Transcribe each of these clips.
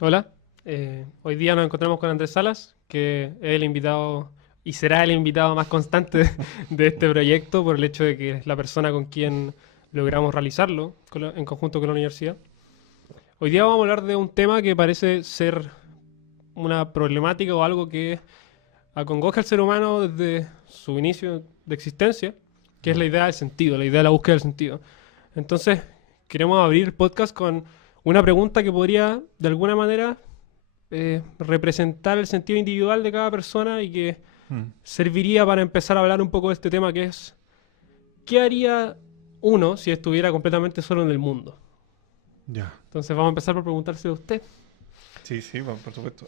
Hola, hoy día nos encontramos con Andrés Salas, que es el invitado y será el invitado más constante de este proyecto por el hecho de que es la persona con quien logramos realizarlo en conjunto con la universidad. Hoy día vamos a hablar de un tema que parece ser una problemática o algo que acongoja al ser humano desde su inicio de existencia, que es la idea del sentido, la idea de la búsqueda del sentido. Entonces, queremos abrir el podcast con una pregunta que podría, de alguna manera, representar el sentido individual de cada persona y que Mm, serviría para empezar a hablar un poco de este tema que es ¿qué haría uno si estuviera completamente solo en el mundo? ya. Entonces vamos a empezar por preguntarse a usted. Sí, sí, por supuesto.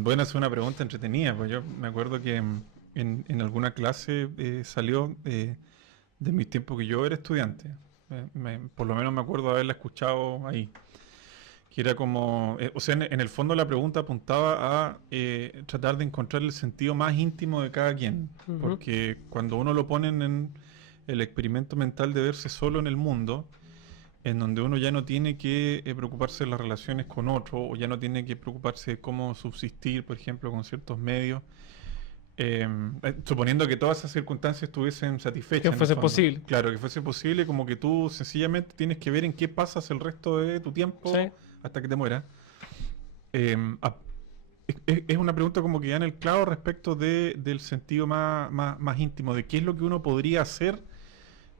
Bueno, es una pregunta entretenida, pues yo me acuerdo que en alguna clase salió de mis tiempos que yo era estudiante. Por lo menos me acuerdo haberla escuchado ahí. Que era como, o sea, en el fondo la pregunta apuntaba a tratar de encontrar el sentido más íntimo de cada quien. Ujú. Porque cuando uno lo pone en el experimento mental de verse solo en el mundo, en donde uno ya no tiene que preocuparse de las relaciones con otro o ya no tiene que preocuparse de cómo subsistir, por ejemplo, con ciertos medios, suponiendo que todas esas circunstancias estuviesen Que satisfechas en el fuese fondo. posible. Claro, que fuese posible, como que tú sencillamente tienes que ver en qué pasas el resto de tu Sí. tiempo hasta que te mueras. Em, a- es una pregunta como que ya en el clavo respecto del sentido más íntimo, de qué es lo que uno podría hacer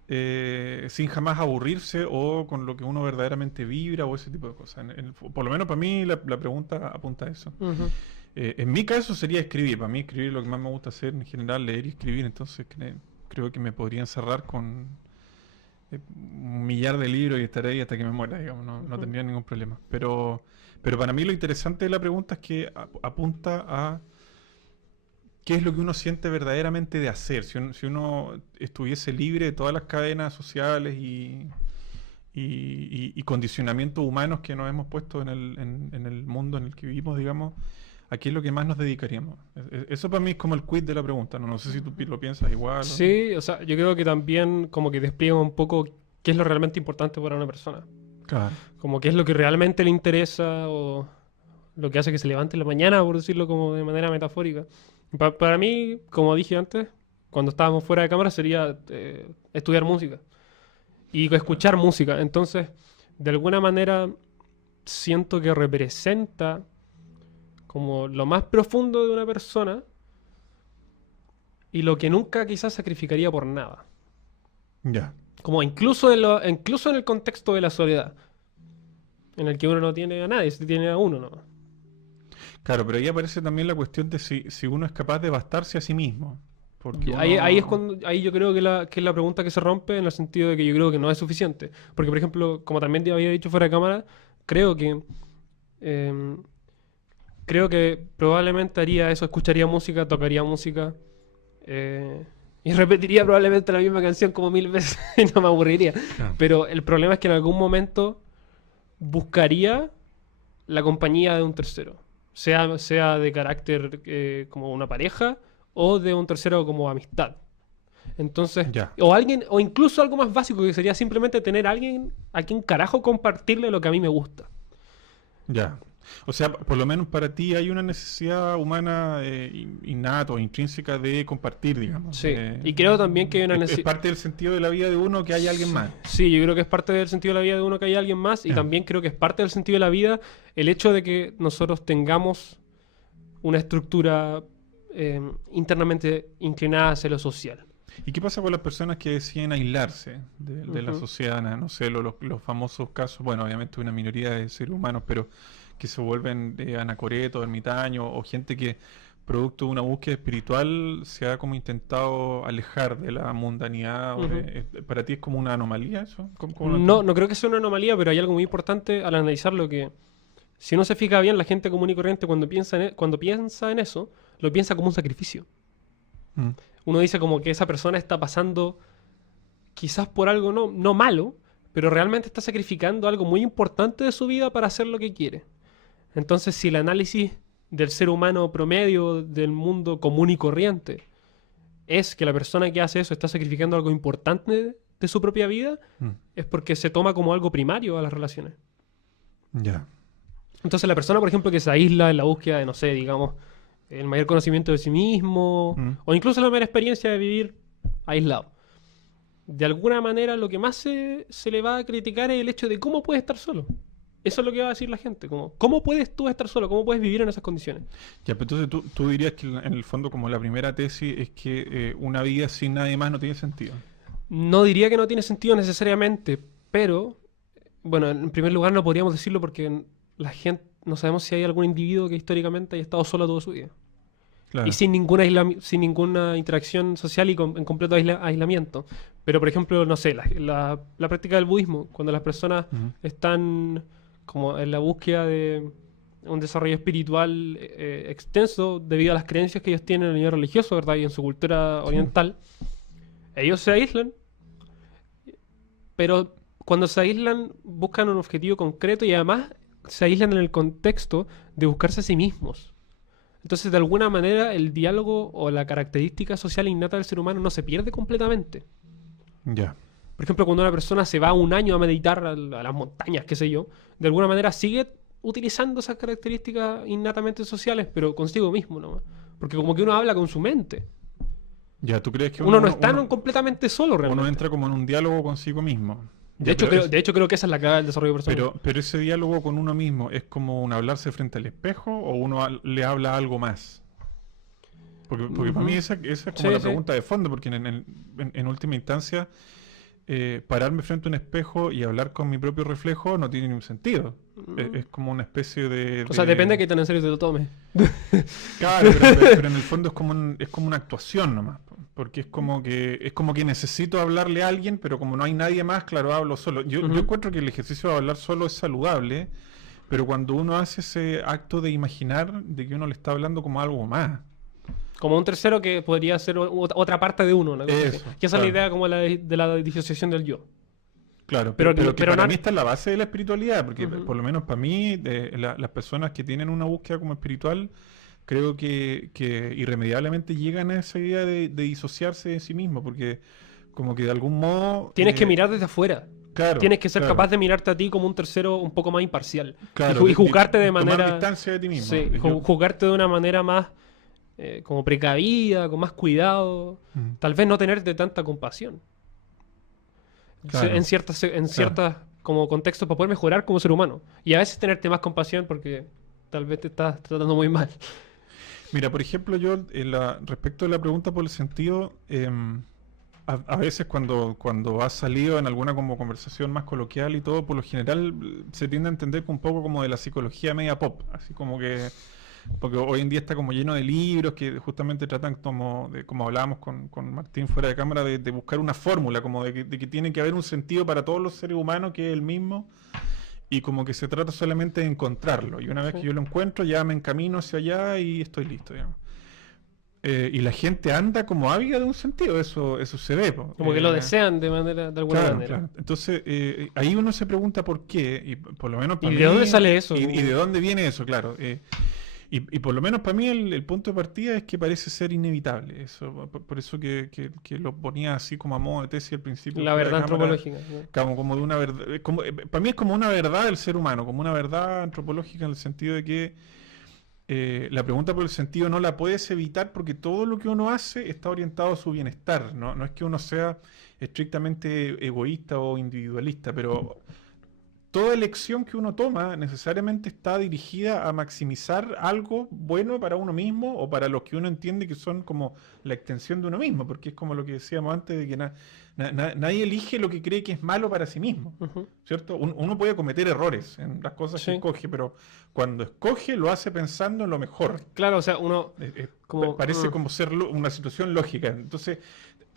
sin jamás aburrirse o con lo que uno verdaderamente vibra o ese tipo de cosas. Por lo menos para mí la pregunta apunta a eso. Ujú. En mi caso sería escribir. Para mí escribir es lo que más me gusta hacer en general, leer y escribir. Entonces creo que me podría encerrar con un millar de libros y estar ahí hasta que me muera, digamos. No Ujú. tendría ningún problema. Pero para mí lo interesante de la pregunta es que apunta a qué es lo que uno siente verdaderamente de hacer. Si uno estuviese libre de todas las cadenas sociales y condicionamientos humanos que nos hemos puesto en el mundo en el que vivimos, digamos, ¿a qué es lo que más nos dedicaríamos? Eso para mí es como el quid de la pregunta. No sé si tú lo piensas igual o no. Sí, o sea, yo creo que también como que despliega un poco qué es lo realmente importante para una persona. Claro. Como qué es lo que realmente le interesa o lo que hace que se levante en la mañana, por decirlo como de manera metafórica. Para mí, como dije antes, cuando estábamos fuera de cámara sería estudiar música y escuchar música. Entonces, de alguna manera, siento que representa como lo más profundo de una persona y lo que nunca quizás sacrificaría por nada. Ya. Como incluso en el contexto de la soledad, en el que uno no tiene a nadie, se tiene a uno nomás. Claro, pero ahí aparece también la cuestión de si uno es capaz de bastarse a sí mismo. Porque Y ahí es uno... cuando, ahí yo creo que es la pregunta que se rompe en el sentido de que yo creo que no es suficiente. Porque, por ejemplo, como también te había dicho fuera de cámara, creo que eh, creo que probablemente haría eso, escucharía música, tocaría música eh, y repetiría probablemente la misma canción como 1000 veces y no me aburriría. Claro. Pero el problema es que en algún momento buscaría la compañía de un tercero, sea de carácter como una pareja o de un tercero como amistad. Entonces, Ya. o alguien, o incluso algo más básico que sería simplemente tener a alguien a quien carajo compartirle lo que a mí me gusta. Ya. O sea, por lo menos para ti hay una necesidad humana innata o intrínseca de compartir, digamos. Sí, y creo también que hay una Es necesidad. parte del sentido de la vida de uno que haya alguien más. Sí, yo creo que es parte del sentido de la vida de uno que haya alguien más y Ya. también creo que es parte del sentido de la vida el hecho de que nosotros tengamos una estructura internamente inclinada hacia lo social. ¿Y qué pasa con las personas que deciden aislarse de la Ujú. sociedad? No sé, los famosos casos, bueno, obviamente una minoría de seres humanos, pero que se vuelven anacoretos, ermitaños, o gente que, producto de una búsqueda espiritual, se ha como intentado alejar de la mundanidad. Ujú. ¿Para ti es como una anomalía eso? ¿Cómo lo No, entiendes? no creo que sea una anomalía, pero hay algo muy importante al analizarlo que si uno se fija bien, la gente común y corriente cuando piensa en eso, lo piensa como un sacrificio. Mm, Uno dice como que esa persona está pasando quizás por algo no malo, pero realmente está sacrificando algo muy importante de su vida para hacer lo que quiere. Entonces, si el análisis del ser humano promedio del mundo común y corriente es que la persona que hace eso está sacrificando algo importante de su propia vida, mm, es porque se toma como algo primario a las relaciones. ya. Entonces la persona, por ejemplo, que se aísla en la búsqueda de, no sé, digamos, el mayor conocimiento de sí mismo, o incluso la mera experiencia de vivir aislado. De alguna manera lo que más se le va a criticar es el hecho de cómo puedes estar solo. Eso es lo que va a decir la gente, como, ¿cómo puedes tú estar solo? ¿Cómo puedes vivir en esas condiciones? Ya, pero entonces tú dirías que en el fondo como la primera tesis es que una vida sin nadie más no tiene sentido. No diría que no tiene sentido necesariamente, pero, bueno, en primer lugar no podríamos decirlo porque la gente, no sabemos si hay algún individuo que históricamente haya estado solo toda su vida. Claro. Y sin ninguna interacción social y en completo aislamiento. Pero, por ejemplo, no sé, la práctica del budismo, cuando las personas están como en la búsqueda de un desarrollo espiritual extenso debido a las creencias que ellos tienen en el nivel religioso, ¿verdad? Y en su cultura oriental, ellos se aíslan, pero cuando se aíslan buscan un objetivo concreto y además se aíslan en el contexto de buscarse a sí mismos. Entonces, de alguna manera, el diálogo o la característica social innata del ser humano no se pierde completamente. Ya. Por ejemplo, cuando una persona se va un año a meditar a las montañas, qué sé yo, de alguna manera sigue utilizando esas características innatamente sociales, pero consigo mismo nomás. Porque como que uno habla con su mente. Ya, ¿tú crees que Uno no está completamente solo realmente. uno entra como en un diálogo consigo mismo? De hecho, creo que esa es la clave del desarrollo personal. Pero ese diálogo con uno mismo es como un hablarse frente al espejo o uno le habla algo más. Porque para mí esa es como la pregunta de fondo, porque en última instancia pararme frente a un espejo y hablar con mi propio reflejo no tiene ningún sentido. Es como una especie de... O sea, depende de qué tan en serio te lo tomes. Claro, pero en el fondo es como una actuación nomás. Porque es como que necesito hablarle a alguien, pero como no hay nadie más, claro, hablo solo. Yo encuentro que el ejercicio de hablar solo es saludable, pero cuando uno hace ese acto de imaginar de que uno le está hablando como algo más. Como un tercero que podría ser otra parte de uno, ¿no? Eso, que esa es la idea como de la disociación del yo. Claro, pero para no, mí está en la base de la espiritualidad, porque por lo menos para mí, las personas que tienen una búsqueda como espiritual, creo que irremediablemente llegan a esa idea de disociarse de sí mismo, porque como que de algún modo... Tienes que mirar desde afuera. Claro, tienes que ser capaz de mirarte a ti como un tercero un poco más imparcial. Claro, y juzgarte de manera... Tomar distancia de ti mismo. Sí, juzgarte de una manera más como precavida, con más cuidado. Tal vez no tenerte tanta compasión. Claro. En ciertas como contextos para poder mejorar como ser humano. Y a veces tenerte más compasión porque tal vez te estás tratando muy mal. Mira, por ejemplo, yo respecto a la pregunta por el sentido, a veces cuando has salido en alguna como conversación más coloquial y todo, por lo general se tiende a entender un poco como de la psicología media pop, así como que, porque hoy en día está como lleno de libros que justamente tratan como hablábamos con Martín fuera de cámara, de buscar una fórmula, como de que tiene que haber un sentido para todos los seres humanos que es el mismo. Y como que se trata solamente de encontrarlo. Y una vez que yo lo encuentro, ya me encamino hacia allá y estoy listo. Y la gente anda como ávida de un sentido, eso se ve. Como que lo desean de alguna manera. Claro. Entonces, ahí uno se pregunta por qué. Y por lo menos para mí, ¿y de dónde sale eso? Y de dónde viene eso, claro. Y por lo menos para mí el punto de partida es que parece ser inevitable. Eso, por eso que lo ponía así como a modo de tesis al principio. La verdad antropológica. Como de una verdad. Para mí es como una verdad del ser humano, como una verdad antropológica en el sentido de que la pregunta por el sentido no la puedes evitar porque todo lo que uno hace está orientado a su bienestar. No es que uno sea estrictamente egoísta o individualista, pero... Toda elección que uno toma necesariamente está dirigida a maximizar algo bueno para uno mismo o para los que uno entiende que son como la extensión de uno mismo, porque es como lo que decíamos antes de que nadie elige lo que cree que es malo para sí mismo, ¿cierto? Uno puede cometer errores en las cosas que escoge, pero cuando escoge lo hace pensando en lo mejor. Claro, o sea, uno... parece como ser una situación lógica. Entonces,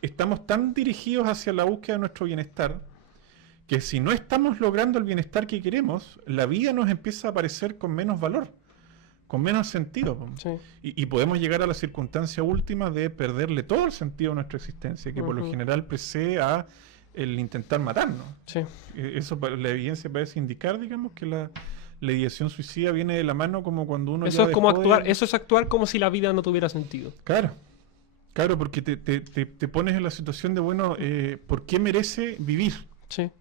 estamos tan dirigidos hacia la búsqueda de nuestro bienestar que si no estamos logrando el bienestar que queremos, la vida nos empieza a parecer con menos valor, con menos sentido. Sí. Y podemos llegar a la circunstancia última de perderle todo el sentido a nuestra existencia, que por lo general precede a el intentar matarnos. Sí. Eso, la evidencia parece indicar, digamos, que la ideación suicida viene de la mano como cuando uno... Eso es actuar como si la vida no tuviera sentido. Claro, porque te pones en la situación de, bueno, ¿por qué merece vivir? Sí.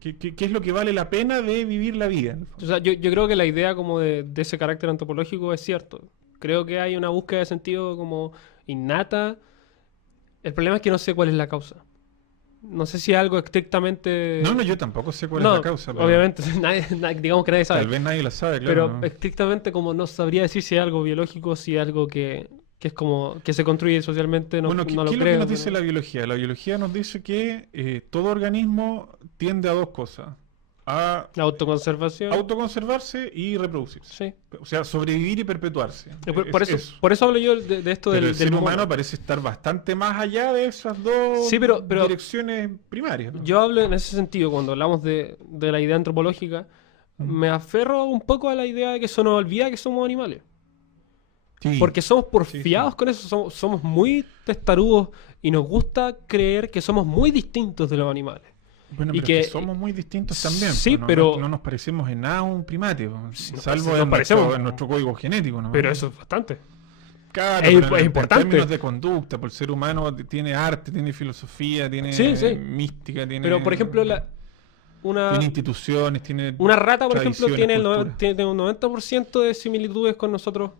¿Qué es lo que vale la pena de vivir la vida? En el fondo? O sea, yo creo que la idea como de ese carácter antropológico es cierto. Creo que hay una búsqueda de sentido como innata. El problema es que no sé cuál es la causa. No sé si es algo estrictamente... No, yo tampoco sé cuál es No, la causa. Pero obviamente, digamos que nadie sabe. tal vez nadie la sabe, claro. Pero ¿no? estrictamente como no sabría decir si es algo biológico, si es algo que es como que se construye socialmente, no, Bueno, no lo ¿qué es lo creo. que nos dice pero- la biología? La biología nos dice que todo organismo tiende a dos cosas. A La autoconservación. autoconservarse y reproducirse. Sí. O sea, sobrevivir y perpetuarse. Por eso hablo yo de esto Pero del, el ser del humano mono. parece estar bastante más allá de esas dos Sí, pero direcciones primarias, ¿no? yo hablo en ese sentido, cuando hablamos de la idea antropológica, me aferro un poco a la idea de que eso nos olvida que somos animales. Sí. Porque somos Sí, porfiados sí. con eso, somos muy testarudos y nos gusta creer que somos muy distintos de los animales. Bueno, y pero que- es que somos muy distintos también. Sí, pues, no, pero- no nos parecemos en nada a un primate, pues, Sí, nos salvo parecemos- en nuestro código genético, ¿no? Pero eso es bastante. Claro, es pero imp- es importante. En términos de conducta, por el ser humano tiene arte, tiene filosofía, tiene Sí, sí. mística, tiene, Pero, por ejemplo, una, tiene instituciones, tiene una rata, por ejemplo, tradiciones, tiene, cultura. tiene un 90% de similitudes con nosotros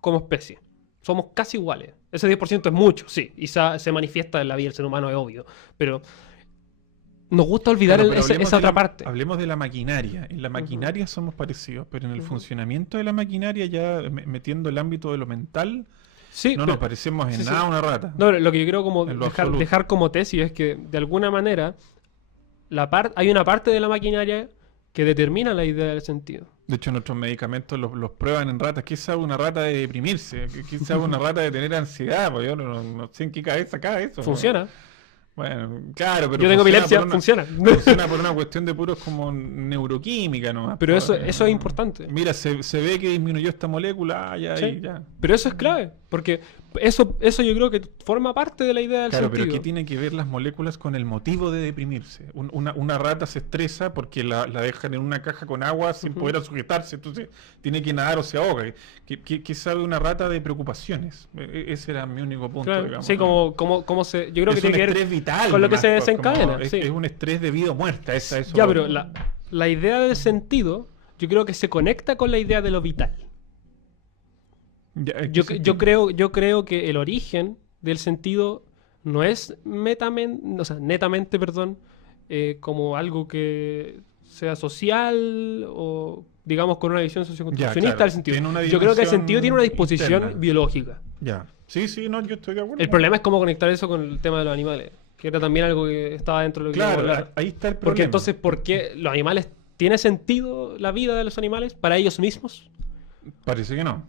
como especie. Somos casi iguales. Ese 10% es mucho, sí. Y se manifiesta en la vida del ser humano, es obvio. Pero nos gusta olvidar Claro, pero esa hablemos de otra la- parte. Hablemos de la maquinaria. En la maquinaria somos parecidos, pero en el Ujú. funcionamiento de la maquinaria, ya metiendo el ámbito de lo mental, Sí, no pero- nos parecemos en sí, sí. nada a una rata. No, lo que yo creo como En lo absoluto. dejar como tesis es que, de alguna manera, hay una parte de la maquinaria que determina la idea del sentido. De hecho, nuestros medicamentos los prueban en ratas. ¿Qué sabe una rata de deprimirse? ¿Qué sabe una rata de tener ansiedad? Pues yo no sé en qué cabeza cae eso. Funciona. Bueno, claro, pero Yo tengo funciona epilepsia, por una- funciona. Funciona por una cuestión de puros como neuroquímica nomás. Pero pues, eso es importante. Mira, se ve que disminuyó esta molécula, ya, Sí. ahí, ya. Pero eso es clave, porque eso yo creo que forma parte de la idea del Claro, pero sentido. ¿qué tiene que ver las moléculas con el motivo de deprimirse? Una rata se estresa porque la dejan en una caja con agua sin Ujú. poder sujetarse, entonces tiene que nadar o se ahoga. ¿Qué sabe una rata de preocupaciones? Ese era mi único punto, Claro, digamos, sí, ¿no? como se... Yo creo que Es tiene un que ver estrés vital con lo que nomás, se pues, desencadena. como sí. es un estrés de vida o muerte. Eso Ya, voy. pero la idea del sentido, yo creo que se conecta con la idea de lo vital. Ya, ¿en qué Yo sentido? creo que el origen del sentido no es netamente, perdón, como algo que sea social o, digamos, con una visión socioconstruccionista claro, del sentido. tiene una Yo creo que el dimensión sentido tiene una disposición interna. biológica. Ya. Sí, no, yo estoy de acuerdo. El problema es cómo conectar eso con el tema de los animales, que era también algo que estaba dentro de lo que íbamos a Claro, hablar. ahí está el problema. Porque entonces, ¿por qué los animales... ¿Tiene sentido la vida de los animales para ellos mismos? Parece que no.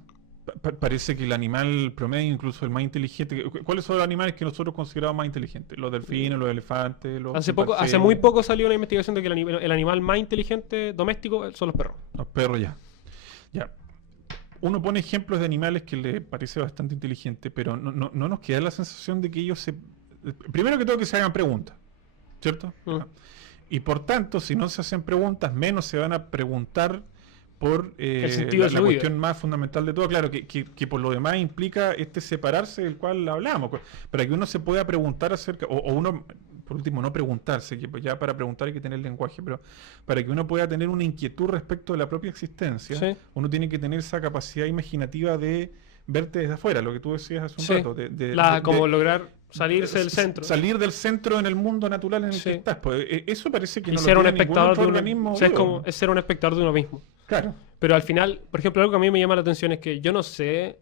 Parece que el animal promedio, incluso el más inteligente. ¿Cuáles son los animales que nosotros consideramos más inteligentes? Los delfines, los elefantes, los Hace chimpancés, muy poco salió una investigación de que el animal más inteligente doméstico son los perros. los perros, ya. Ya. Uno pone ejemplos de animales que le parece bastante inteligente, pero no nos queda la sensación de que ellos se. Primero que todo, que se hagan preguntas, ¿cierto? Mm. Y por tanto, si no se hacen preguntas, menos se van a preguntar por El sentido de la su vida. cuestión más fundamental de todo. Claro, que por lo demás implica este separarse del cual hablamos. Para que uno se pueda preguntar acerca, o uno, por último, no preguntarse, que pues ya para preguntar hay que tener lenguaje, pero para que uno pueda tener una inquietud respecto de la propia existencia, Sí. uno tiene que tener esa capacidad imaginativa de verte desde afuera, lo que tú decías hace un Sí. rato. Como lograr salirse del centro. Salir del centro en el mundo natural en el Sí. que estás. Pues, eso parece que Y no ser lo un tiene ningún espectador otro de uno. organismo O sea, es vivo. como es ser un espectador de uno mismo. Claro. Pero al final, por ejemplo, algo que a mí me llama la atención es que yo no sé.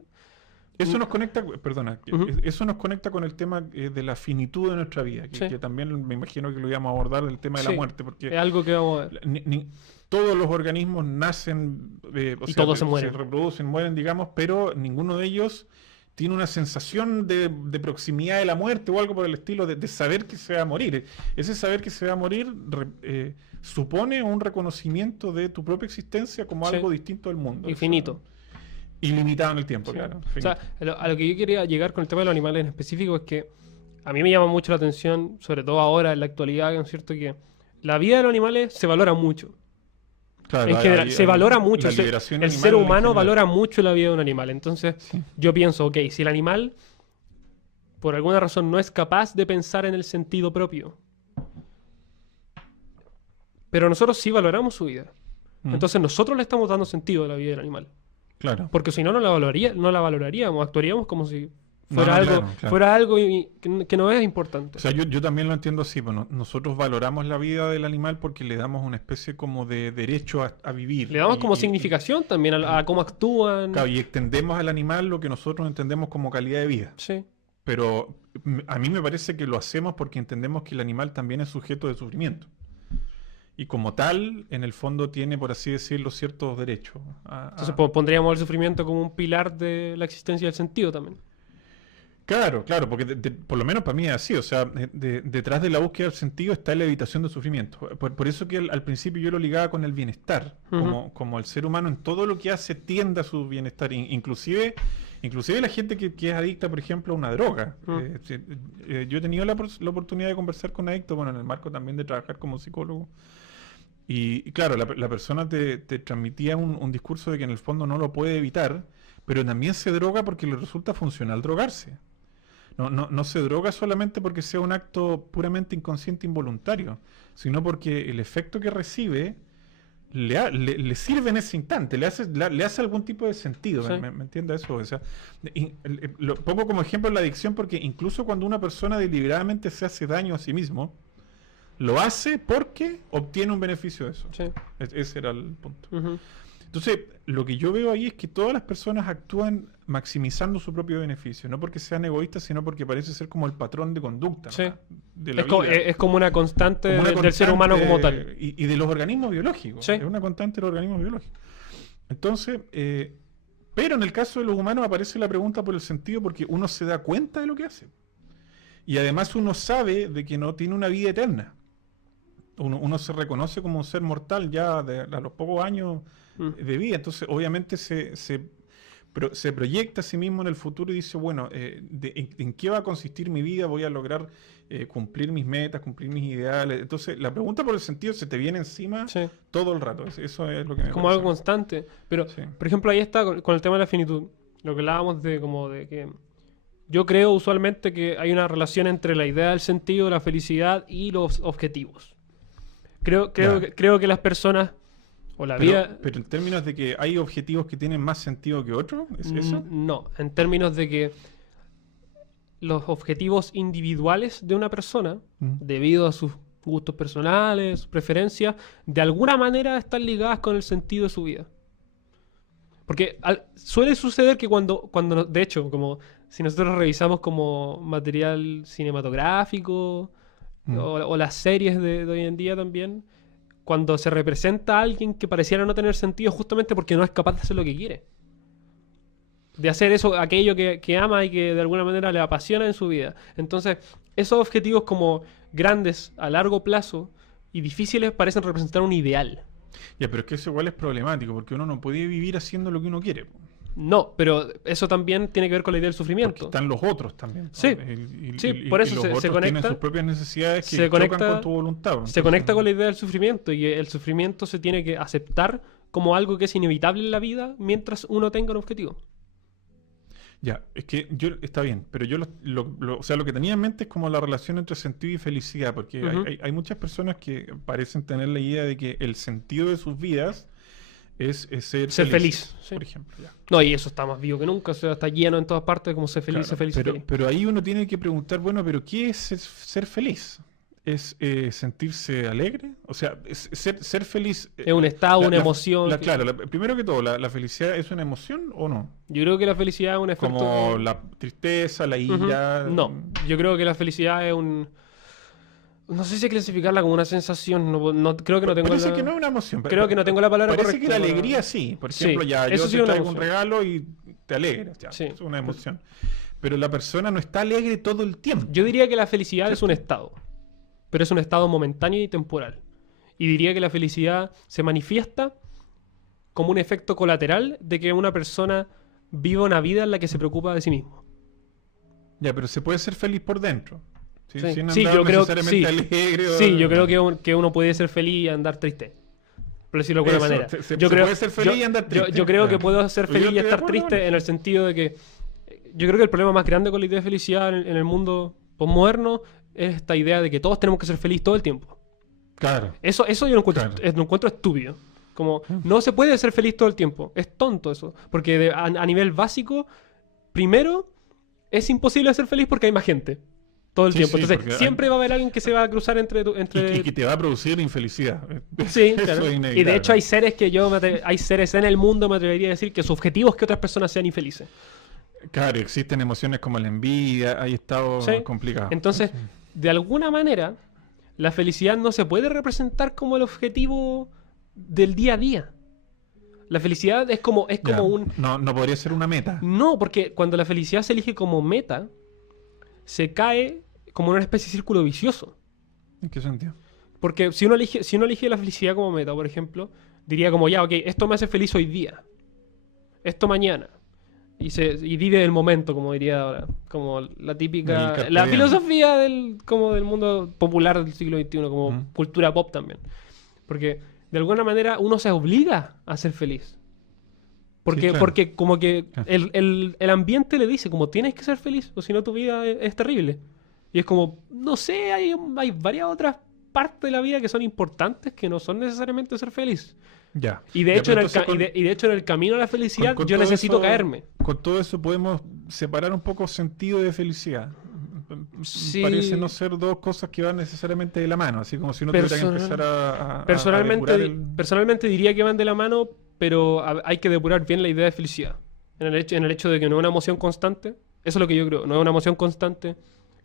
Eso nos conecta, perdona, Ujú. eso nos conecta con el tema de la finitud de nuestra vida, Sí. que también me imagino que lo íbamos a abordar del tema de la Sí. muerte, porque Es algo que vamos a ver. todos los organismos nacen, Y todos se mueren. reproducen, mueren, digamos, pero ninguno de ellos tiene una sensación de proximidad de la muerte o algo por el estilo, de saber que se va a morir. Ese saber que se va a morir supone un reconocimiento de tu propia existencia como Sí. algo distinto del mundo. Infinito. Ilimitado en el tiempo, Sí. claro. O sea, a lo que yo quería llegar con el tema de los animales en específico es que a mí me llama mucho la atención, sobre todo ahora en la actualidad, ¿no es cierto? Que la vida de los animales se valora mucho. Claro, En general, se valora mucho. la liberación El animal ser en humano general. valora mucho la vida de un animal. Entonces, Sí. yo pienso, ok, si el animal, por alguna razón, no es capaz de pensar en el sentido propio, pero nosotros sí valoramos su vida. Mm. Entonces nosotros le estamos dando sentido a la vida del animal. Claro. Porque si no, no la valoraríamos, actuaríamos como si No, fuera no, algo, claro, claro. fuera algo que no es importante. O sea, yo también lo entiendo así. Bueno, nosotros valoramos la vida del animal porque le damos una especie como de derecho a vivir. Le damos como Y- significación también a cómo actúan. claro, y extendemos al animal lo que nosotros entendemos como calidad de vida. Sí, Pero a mí me parece que lo hacemos porque entendemos que el animal también es sujeto de sufrimiento. Y como tal, en el fondo tiene, por así decirlo, ciertos derechos. entonces pondríamos el sufrimiento como un pilar de la existencia del sentido también. Claro, claro, porque por lo menos para mí es así. O sea, detrás de la búsqueda del sentido está la evitación del sufrimiento. Por eso que al principio yo lo ligaba con el bienestar. Ujú. Como el ser humano en todo lo que hace tiende a su bienestar. Inclusive la gente que es adicta, por ejemplo, a una droga. Yo he tenido la oportunidad de conversar con adictos, bueno, en el marco también de trabajar como psicólogo. Y claro, la persona te transmitía un discurso de que en el fondo no lo puede evitar, pero también se droga porque le resulta funcional drogarse. No se droga solamente porque sea un acto puramente inconsciente involuntario, sino porque el efecto que recibe le sirve en ese instante, le hace algún tipo de sentido. Sí. ¿Me entiende eso? O sea, lo pongo como ejemplo la adicción porque incluso cuando una persona deliberadamente se hace daño a sí mismo, lo hace porque obtiene un beneficio de eso. Sí. Ese era el punto. Ujú. Entonces, lo que yo veo ahí es que todas las personas actúan maximizando su propio beneficio, no porque sean egoístas, sino porque parece ser como el patrón de conducta, Sí. ¿no? De la Es, co- vida. es como una constante Como una del ser humano como tal. constante, y de los organismos biológicos. Sí. Es una constante de los organismos biológicos. Entonces, pero en el caso de los humanos aparece la pregunta por el sentido porque uno se da cuenta de lo que hace. Y además uno sabe de que no tiene una vida eterna. Uno se reconoce como un ser mortal ya a los pocos años de vida. Entonces, obviamente se proyecta a sí mismo en el futuro y dice, bueno, ¿en qué va a consistir mi vida? Voy a lograr cumplir mis metas, cumplir mis ideales. Entonces, la pregunta por el sentido se te viene encima Sí. todo el rato. Eso es lo que me Como parece. algo constante. Pero, Sí. por ejemplo, ahí está con el tema de la finitud. Lo que hablábamos de que yo creo usualmente que hay una relación entre la idea del sentido, la felicidad y los objetivos. Ya. Creo que las personas o la Pero, vida... pero en términos de que hay objetivos que tienen más sentido que otros, ¿es eso? No, en términos de que los objetivos individuales de una persona, Mm. debido a sus gustos personales, sus preferencias, de alguna manera están ligadas con el sentido de su vida. Porque suele suceder que de hecho, como si nosotros revisamos como material cinematográfico o las series de hoy en día también, cuando se representa a alguien que pareciera no tener sentido justamente porque no es capaz de hacer lo que quiere. De hacer eso, aquello que ama y que de alguna manera le apasiona en su vida. Entonces, esos objetivos como grandes a largo plazo y difíciles parecen representar un ideal. Ya, pero es que eso igual es problemático, porque uno no puede vivir haciendo lo que uno quiere. No, pero eso también tiene que ver con la idea del Porque sufrimiento. están los otros también. ¿no? Sí. Sí, por eso los se otros conecta- tienen sus propias necesidades que se chocan conecta- con tu voluntad. Se Entonces, conecta con la idea del sufrimiento y el sufrimiento se tiene que aceptar como algo que es inevitable en la vida mientras uno tenga un objetivo. Ya, es que está bien, pero yo o sea, lo que tenía en mente es como la relación entre sentido y felicidad, porque Ujú. hay muchas personas que parecen tener la idea de que el sentido de sus vidas es ser Ser felices, feliz, sí. por ejemplo. Ya. No, y eso está más vivo que nunca, o sea, está lleno en todas partes como ser feliz, Claro, ser feliz, ser pero, feliz. pero ahí uno tiene que preguntar, bueno, pero ¿qué es ser feliz? ¿Es sentirse alegre? O sea, ser feliz... Es un estado, una emoción. Claro, primero que todo, ¿la felicidad es una emoción o no? Yo creo que la felicidad es un efecto... Como la tristeza, la Ujú. ira... No, yo creo que la felicidad es un... No sé si clasificarla como una sensación, creo que no tengo Parece la... que no es una emoción. Creo que no tengo la palabra Parece correcta que la para- alegría sí. Por Sí, ejemplo, ya eso yo sí te es una traigo un emoción. regalo y te alegras. Ya, Sí. es una emoción. Pero la persona no está alegre todo el tiempo. Yo diría que la felicidad es ¿Cierto? un estado, pero es un estado momentáneo y temporal. Y diría que la felicidad se manifiesta como un efecto colateral de que una persona viva una vida en la que se preocupa de sí mismo. Ya, pero se puede ser feliz por dentro. ¿Sí? Sí. Sin Sí, andar yo creo- necesariamente sí. alegre. Sí, yo creo que uno puede ser feliz y andar triste. Por decirlo de alguna Eso, manera. se Yo creo, puede ser feliz y andar triste. yo creo que Claro. puedo ser Pero yo feliz y estoy de estar acuerdo triste con en el eso. sentido de que yo creo que el problema más grande con la idea de felicidad en el mundo postmoderno es esta idea de que todos tenemos que ser felices todo el tiempo. Claro. Eso yo Claro. lo encuentro estúpido. Como, no se puede ser feliz todo el tiempo. Es tonto eso. Porque a nivel básico, primero, es imposible ser feliz porque hay más gente. Todo el Sí, tiempo. sí, Entonces, porque siempre va a haber alguien que se va a cruzar entre... Y que te va a producir infelicidad. Sí, Eso claro. es Y inevitable. de hecho hay seres hay seres en el mundo, me atrevería a decir, que su objetivo es que otras personas sean infelices. Claro, existen emociones como la envidia, hay estados ¿Sí? complicados. Entonces, de alguna manera, la felicidad no se puede representar como el objetivo del día a día. La felicidad es como Ya, un... no podría ser una meta. No, porque cuando la felicidad se elige como meta, se cae como en una especie de círculo vicioso. ¿En qué sentido? Porque si uno elige la felicidad como meta, por ejemplo, diría como, ya, ok, esto me hace feliz hoy día. Esto mañana. Y vive del momento, como diría ahora. Como la El típica... carpe La diem. filosofía como del mundo popular del siglo XXI, como Ujú. cultura pop también. Porque de alguna manera uno se obliga a ser feliz. Porque, Sí, claro. porque como que Ah. el ambiente le dice, como tienes que ser feliz, o si no tu vida es terrible. Y es como, no sé, hay varias otras partes de la vida que son importantes que no son necesariamente ser feliz. Ya. Y de Ya, hecho, pero en el, entonces ca- y de, y de hecho en el camino a la felicidad con yo todo necesito eso- caerme. Con todo eso podemos separar un poco sentido de felicidad. Sí. Parece no ser dos cosas que van necesariamente de la mano, así como si uno tuviera que Personal- empezar a Personalmente, depurar el... personalmente diría que van de la mano, pero hay que depurar bien la idea de felicidad. En el hecho de que no es una emoción constante. Eso es lo que yo creo. No es una emoción constante.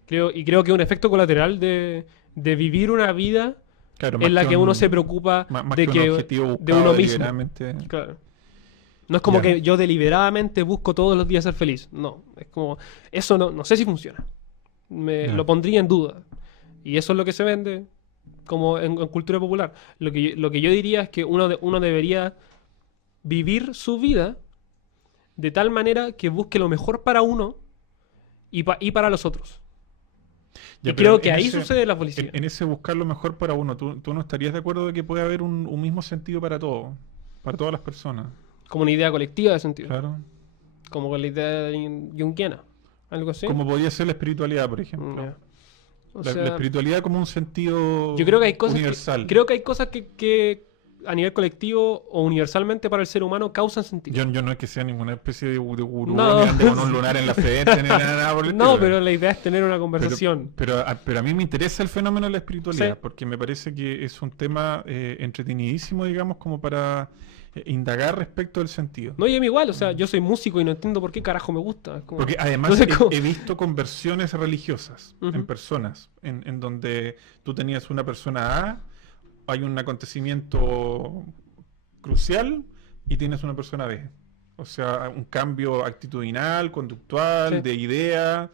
Creo que es un efecto colateral de vivir una vida Claro, en la más que un- uno se preocupa más de que un objetivo de buscado uno mismo. deliberadamente. Claro. No es como Ya. que yo deliberadamente busco todos los días ser feliz. No. Es como... Eso no sé si funciona. Ya. Lo pondría en duda. Y eso es lo que se vende como en cultura popular. Lo que yo diría es que uno debería vivir su vida de tal manera que busque lo mejor para uno y para los otros. Ya, Y pero creo que ahí sucede la felicidad. En ese buscar lo mejor para uno, ¿tú no estarías de acuerdo de que puede haber un mismo sentido para todo, para todas las personas? Como una idea colectiva de sentido. Claro. Como con la idea junguiana. Algo así. Como podría ser la espiritualidad, por ejemplo. Ya. O La sea, espiritualidad como un sentido yo creo que hay cosas universal. creo que hay cosas que a nivel colectivo o universalmente para el ser humano causan sentido. Yo no es que sea ninguna especie de gurú No. ni ande con un lunar en la frente ni nada por el No, estilo. pero la idea es tener una conversación. Pero a mí me interesa el fenómeno de la espiritualidad, Sí. porque me parece que es un tema entretenidísimo, digamos, como para indagar respecto del sentido. No, y a mí igual, o sea, yo soy músico y no entiendo por qué carajo me gusta. Es como- Porque además No sé cómo- he visto conversiones religiosas Ujú. en personas, en donde tú tenías una persona A, hay un acontecimiento crucial y tienes una persona B. O sea, un cambio actitudinal, conductual, Sí. de idea,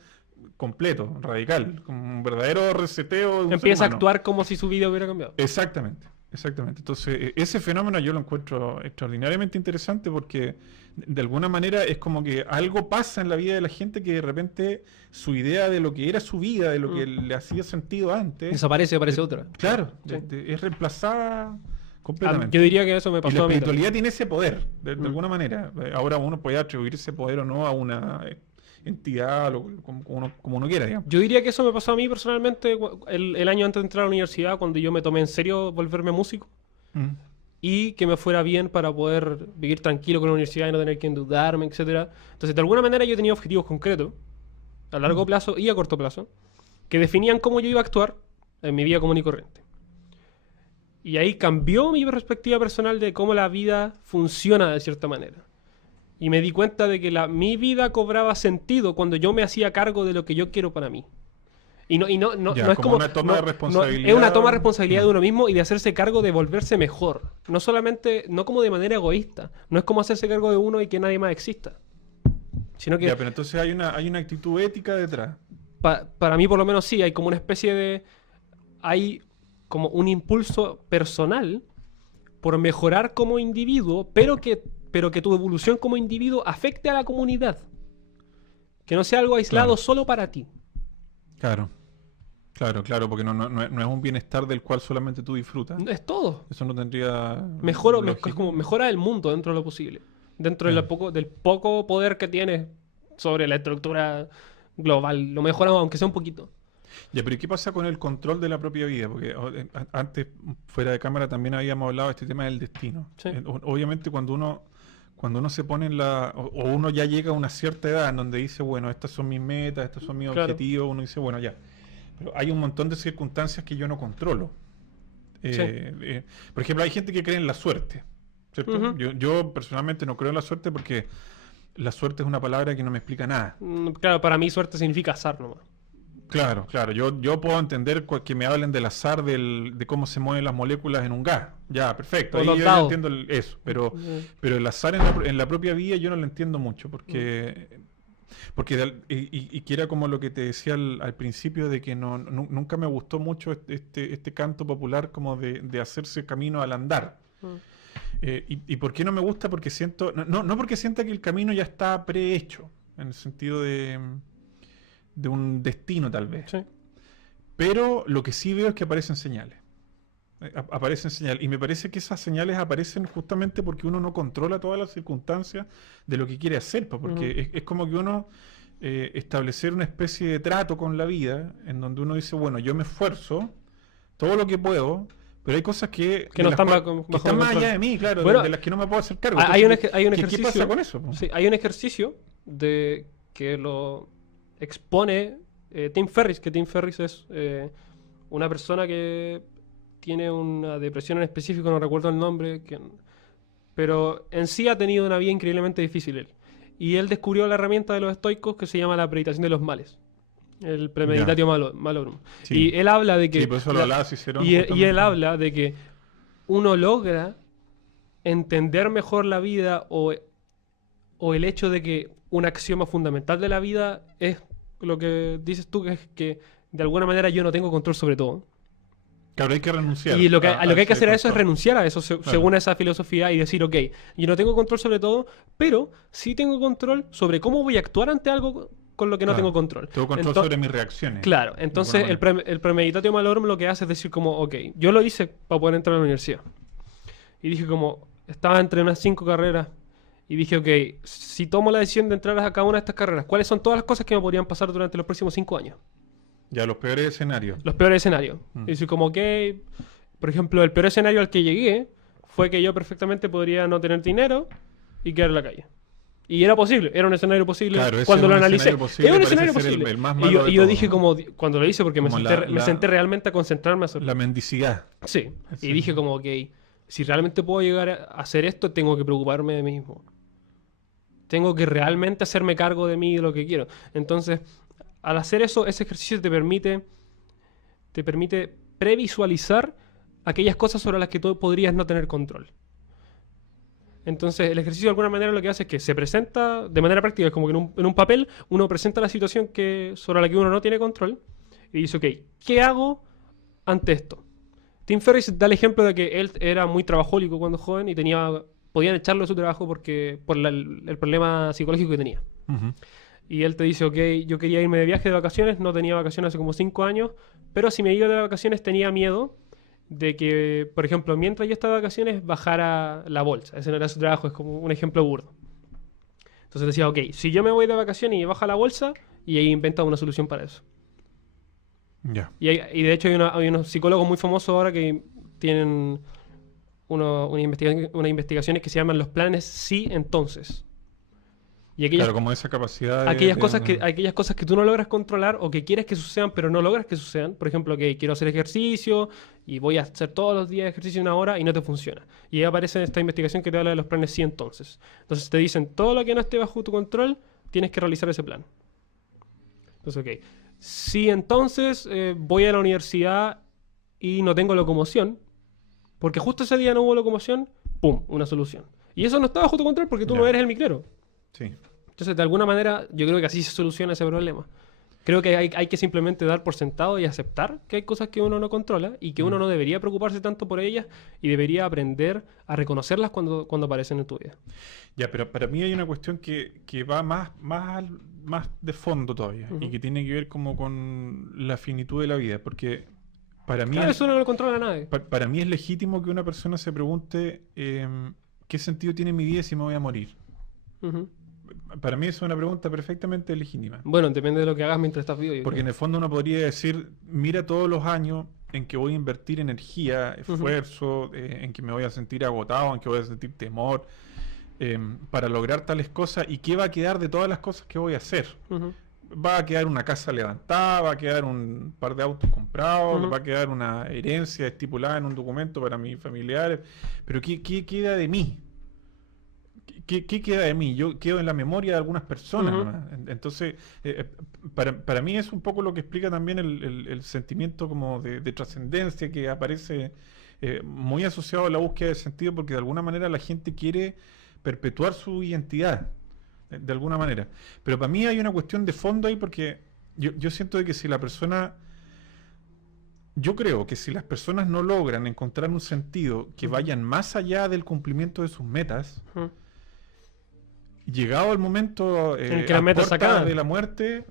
completo, radical, como un verdadero reseteo de un ser Empieza a humano. actuar como si su vida hubiera cambiado. Exactamente, exactamente. Entonces, ese fenómeno yo lo encuentro extraordinariamente interesante porque de alguna manera es como que algo pasa en la vida de la gente que de repente su idea de lo que era su vida, de lo que le hacía sentido antes, Desaparece, aparece otra. claro, Sí. Es reemplazada Ah, completamente. yo diría que eso me Y pasó la a mí. espiritualidad tiene ese poder, de Mm. alguna manera. Ahora uno puede atribuir ese poder o no a una entidad, como uno quiera, digamos. Yo diría que eso me pasó a mí personalmente el año antes de entrar a la universidad, cuando yo me tomé en serio volverme músico Mm. y que me fuera bien para poder vivir tranquilo con la universidad y no tener que endeudarme, etcétera. Entonces, de alguna manera yo tenía objetivos concretos, a largo plazo y a corto plazo, que definían cómo yo iba a actuar en mi vida común y corriente. Y ahí cambió mi perspectiva personal de cómo la vida funciona de cierta manera. Y me di cuenta de que mi vida cobraba sentido cuando yo me hacía cargo de lo que yo quiero para mí. Y no Ya, es como como una toma de responsabilidad. es una toma de responsabilidad Mm. de uno mismo y de hacerse cargo de volverse mejor. No solamente, no como de manera egoísta. No es como hacerse cargo de uno y que nadie más exista. Sino que Ya, pero entonces hay una actitud ética detrás. para mí por lo menos sí, hay como una especie de... Hay como un impulso personal por mejorar como individuo, pero que tu evolución como individuo afecte a la comunidad. Que no sea algo aislado Claro. solo para ti. Claro. Claro, porque no es un bienestar del cual solamente tú disfrutas. Es todo. Eso no tendría Es lógica. como mejora el mundo dentro de lo posible. Dentro de Claro. del poco poder que tienes sobre la estructura global. Lo mejoramos, aunque sea un poquito. Ya, pero ¿y qué pasa con el control de la propia vida? Porque antes, fuera de cámara, también habíamos hablado de este tema del destino. Sí. Obviamente, cuando uno se pone en o uno ya llega a una cierta edad en donde dice, bueno, estas son mis metas, estos son mis Claro. objetivos, uno dice, bueno, ya. Pero hay un montón de circunstancias que yo no controlo. Por ejemplo, hay gente que cree en la suerte, ¿cierto? Ujú. Yo personalmente no creo en la suerte porque la suerte es una palabra que no me explica nada. Claro, para mí suerte significa azar nomás. Claro, claro. Yo puedo entender que me hablen del azar de cómo se mueven las moléculas en un gas. Ya, perfecto. O Ahí los yo dados. entiendo eso. Pero el azar en la propia vida yo no lo entiendo mucho. Y que era como lo que te decía al principio de que nunca me gustó mucho este canto popular como de hacerse camino al andar. Mm. ¿Y por qué no me gusta? Porque siento, no porque sienta que el camino ya está prehecho, en el sentido de un destino tal vez. Sí. Pero lo que sí veo es que aparecen señales. Aparecen señales. Y me parece que esas señales aparecen justamente porque uno no controla todas las circunstancias de lo que quiere hacer. Porque es como que uno establecer una especie de trato con la vida en donde uno dice, bueno, yo me esfuerzo todo lo que puedo, pero hay cosas que no están que están más allá de mí, claro, bueno, de las que no me puedo hacer cargo. Hay un Entonces, ejercicio. ¿qué pasa con eso? Sí, hay un ejercicio de que lo expone Tim Ferriss, que Tim Ferriss es una persona que tiene una depresión en específico, no recuerdo el nombre, pero en sí ha tenido una vida increíblemente difícil él. Y él descubrió la herramienta de los estoicos que se llama la premeditación de los males. El premeditatio malorum. Sí. Y él habla de que... Sí, por eso lo hablaba Cicerón. y él justamente. habla de que uno logra entender mejor la vida o el hecho de que un axioma fundamental de la vida es lo que dices tú, que es que de alguna manera yo no tengo control sobre todo. Claro, hay que renunciar. Y lo que hay que hacer a eso es control. renunciar a eso Claro. según esa filosofía y decir, ok, yo no tengo control sobre todo, pero sí tengo control sobre cómo voy a actuar ante algo con lo que no Claro. tengo control. Tengo control sobre mis reacciones. Claro, entonces De alguna el premeditatio malorum lo que hace es decir como, ok, yo lo hice para poder entrar a la universidad. Y dije como, estaba entre unas 5 carreras y dije, ok, si tomo la decisión de entrar a cada una de estas carreras, ¿cuáles son todas las cosas que me podrían pasar durante los próximos 5 años? Ya, los peores escenarios. Los peores escenarios. Y decir como, ok, por ejemplo, el peor escenario al que llegué fue que yo perfectamente podría no tener dinero y quedar en la calle. Y era posible, era un escenario posible Claro, ese cuando es lo un analicé. escenario posible, Es un parece escenario ser posible. el más Y malo yo, de y yo todos, dije ¿no? como, cuando lo hice, porque me Como senté, me la- senté realmente a concentrarme a hacerlo. La mendicidad. Sí. Sí. Y dije como, ok, si realmente puedo llegar a hacer esto, tengo que preocuparme de mí mismo. Tengo que realmente hacerme cargo de mí y de lo que quiero. Entonces, al hacer eso, ese ejercicio te permite previsualizar aquellas cosas sobre las que tú podrías no tener control. Entonces, el ejercicio de alguna manera lo que hace es que se presenta de manera práctica, es como que en un papel uno presenta la situación sobre la que uno no tiene control y dice, ok, ¿qué hago ante esto? Tim Ferriss da el ejemplo de que él era muy trabajólico cuando joven y podían echarlo de su trabajo por el problema psicológico que tenía. Ujú. Y él te dice, ok, yo quería irme de viaje de vacaciones, no tenía vacaciones hace como 5 años, pero si me iba de vacaciones tenía miedo de que, por ejemplo, mientras yo estaba de vacaciones bajara la bolsa. Ese no era su trabajo, es como un ejemplo burdo. Entonces decía, ok, si yo me voy de vacaciones y baja la bolsa, y ahí inventa una solución para eso. Ya. Y de hecho hay unos psicólogos muy famosos ahora que tienen unas investigaciones que se llaman los planes sí entonces. Y Claro, como esa capacidad de... aquellas cosas que tú no logras controlar o que quieres que sucedan pero no logras que sucedan. Por ejemplo, que quiero hacer ejercicio y voy a hacer todos los días ejercicio 1 hora y no te funciona. Y ahí aparece en esta investigación que te habla de los planes sí entonces. Entonces te dicen, todo lo que no esté bajo tu control, tienes que realizar ese plan. Entonces, ok. Si entonces voy a la universidad y no tengo locomoción, porque justo ese día no hubo locomoción, ¡pum! Una solución. Y eso no está bajo tu control porque tú Ya. no eres el micrero. Sí. Entonces, de alguna manera, yo creo que así se soluciona ese problema. Creo que hay que simplemente dar por sentado y aceptar que hay cosas que uno no controla y que uno no debería preocuparse tanto por ellas y debería aprender a reconocerlas cuando aparecen en tu vida. Ya, pero para mí hay una cuestión que va más de fondo todavía y que tiene que ver como con la finitud de la vida, porque para mí, Claro, eso no lo controla nadie. para mí es legítimo que una persona se pregunte ¿qué sentido tiene mi vida si me voy a morir? Ujú. para mí es una pregunta perfectamente legítima. Bueno, depende de lo que hagas mientras estás vivo. Porque en el fondo uno podría decir, mira todos los años en que voy a invertir energía, esfuerzo, en que me voy a sentir agotado, en que voy a sentir temor, para lograr tales cosas, y qué va a quedar de todas las cosas que voy a hacer. Va a quedar una casa levantada, va a quedar un par de autos comprados, va a quedar una herencia estipulada en un documento para mis familiares, pero ¿qué queda de mí? ¿Qué queda de mí? Yo quedo en la memoria de algunas personas nomás. Entonces, para mí es un poco lo que explica también el sentimiento como de trascendencia que aparece muy asociado a la búsqueda de sentido, porque de alguna manera la gente quiere perpetuar su identidad, de alguna manera. Pero para mí hay una cuestión de fondo ahí, porque yo siento de que si la persona... Yo creo que si las personas no logran encontrar un sentido que vayan más allá del cumplimiento de sus metas, llegado el momento en que la meta se acaba de la muerte,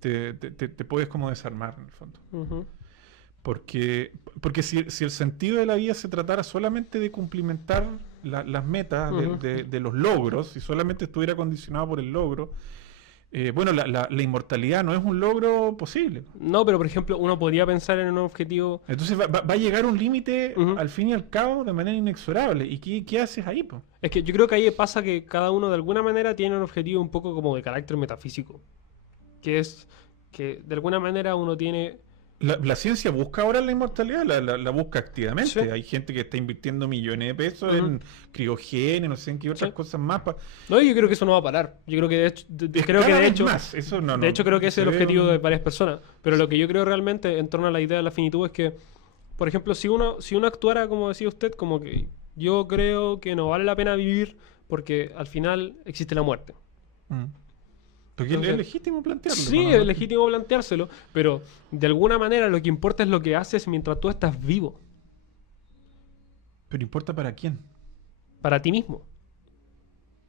te puedes como desarmar en el fondo. Porque si el sentido de la vida se tratara solamente de cumplimentar las metas de los logros, si solamente estuviera condicionado por el logro, bueno, la inmortalidad no es un logro posible. No, pero por ejemplo, uno podría pensar en un objetivo... Entonces va a llegar un límite al fin y al cabo de manera inexorable. ¿Y qué haces ahí, po? Es que yo creo que ahí pasa que cada uno de alguna manera tiene un objetivo un poco como de carácter metafísico. Que es que de alguna manera uno tiene... La ciencia busca ahora la inmortalidad, la busca activamente. Sí. Hay gente que está invirtiendo millones de pesos en criogenia, no sé en qué otras cosas más. No, yo creo que eso no va a parar. Yo creo que de hecho, de hecho creo que ese es el objetivo de varias personas. Pero lo que yo creo realmente en torno a la idea de la finitud es que, por ejemplo, si uno actuara como decía usted, como que yo creo que no vale la pena vivir porque al final existe la muerte. Porque entonces, es legítimo plantearlo. Sí, ¿no? es legítimo planteárselo, pero de alguna manera lo que importa es lo que haces mientras tú estás vivo. ¿Pero importa para quién? Para ti mismo.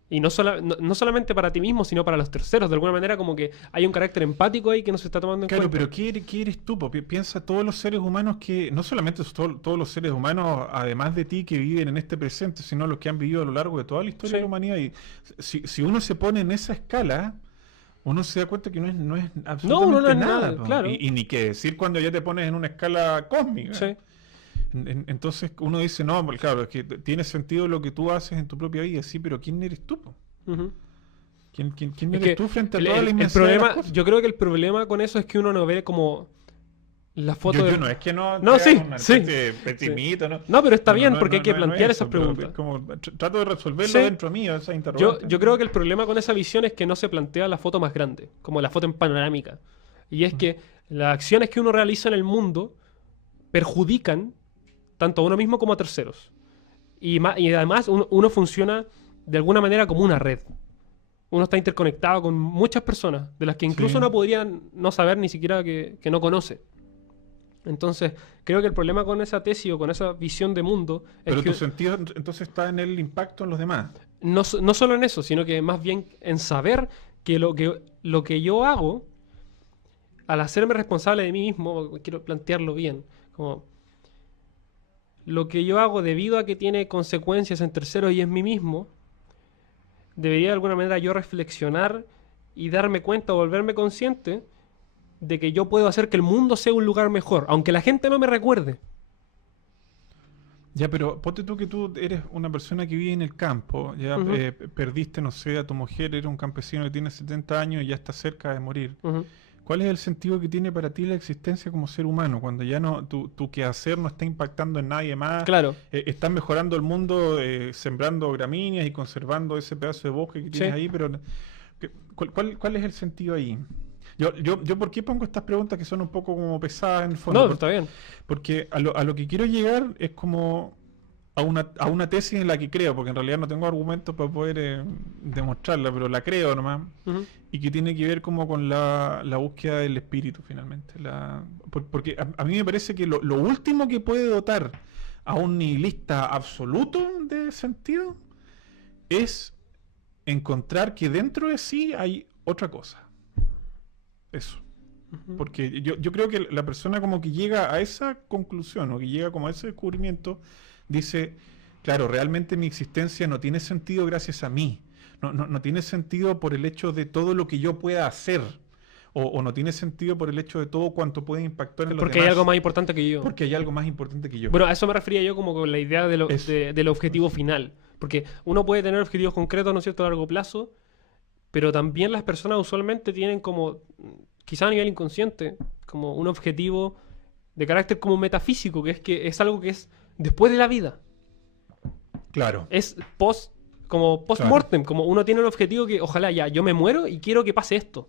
Y no solamente para ti mismo, sino para los terceros. De alguna manera como que hay un carácter empático ahí que no se está tomando en cuenta. Claro, pero ¿qué eres tú? Piensa todos los seres humanos que... No solamente todos los seres humanos, además de ti, que viven en este presente, sino los que han vivido a lo largo de toda la historia de la humanidad. Y si uno se pone en esa escala... Uno se da cuenta que no es absolutamente no es nada, claro. Y ni qué decir cuando ya te pones en una escala cósmica. Sí. Entonces uno dice, no, claro, es que tiene sentido lo que tú haces en tu propia vida, sí, pero ¿quién eres tú? ¿Quién eres tú frente a toda la inmensidad de las cosas? Yo creo que el problema con eso es que uno no ve como la foto no es que no sí, una pesimista, sí. ¿no? No, pero está bien, porque hay que plantear esas preguntas. Como, trato de resolverlo dentro mío, esa interrogante. Yo creo que el problema con esa visión es que no se plantea la foto más grande, como la foto en panorámica. Y es que las acciones que uno realiza en el mundo perjudican tanto a uno mismo como a terceros. Y además uno funciona de alguna manera como una red. Uno está interconectado con muchas personas, de las que incluso uno podría no saber ni siquiera que no conoce. Entonces, creo que el problema con esa tesis o con esa visión de mundo es Pero que... tu sentido entonces está en el impacto en los demás. No solo en eso, sino que más bien en saber que lo que yo hago, al hacerme responsable de mí mismo, quiero plantearlo bien, como lo que yo hago debido a que tiene consecuencias en terceros y en mí mismo, debería de alguna manera yo reflexionar y darme cuenta o volverme consciente de que yo puedo hacer que el mundo sea un lugar mejor, aunque la gente no me recuerde. Ya, pero ponte tú que tú eres una persona que vive en el campo, ya perdiste, no sé, a tu mujer, eres un campesino que tiene 70 años y ya está cerca de morir. ¿Cuál es el sentido que tiene para ti la existencia como ser humano? Cuando ya no tu quehacer no está impactando en nadie más. Claro. Estás mejorando el mundo sembrando gramíneas y conservando ese pedazo de bosque que tienes ahí, pero ¿cuál es el sentido ahí? Yo ¿por qué pongo estas preguntas que son un poco como pesadas en el fondo? No, está bien. Porque a lo que quiero llegar es como a una tesis en la que creo, porque en realidad no tengo argumentos para poder demostrarla, pero la creo nomás, y que tiene que ver como con la búsqueda del espíritu finalmente. Porque a mí me parece que lo último que puede dotar a un nihilista absoluto de sentido es encontrar que dentro de sí hay otra cosa. Eso. Porque yo creo que la persona como que llega a esa conclusión o que llega como a ese descubrimiento, dice, claro, realmente mi existencia no tiene sentido gracias a mí, no tiene sentido por el hecho de todo lo que yo pueda hacer. O no tiene sentido por el hecho de todo cuanto puede impactar en los Porque hay demás. algo más importante que yo. Porque hay algo más importante que yo. Bueno, a eso me refería yo como con la idea del objetivo final. Porque uno puede tener objetivos concretos, ¿no es cierto?, a largo plazo, pero también las personas usualmente tienen como, quizá a nivel inconsciente, como un objetivo de carácter como metafísico, que es algo que es después de la vida. Claro. Es como post-mortem, como uno tiene un objetivo que ojalá ya, yo me muero y quiero que pase esto.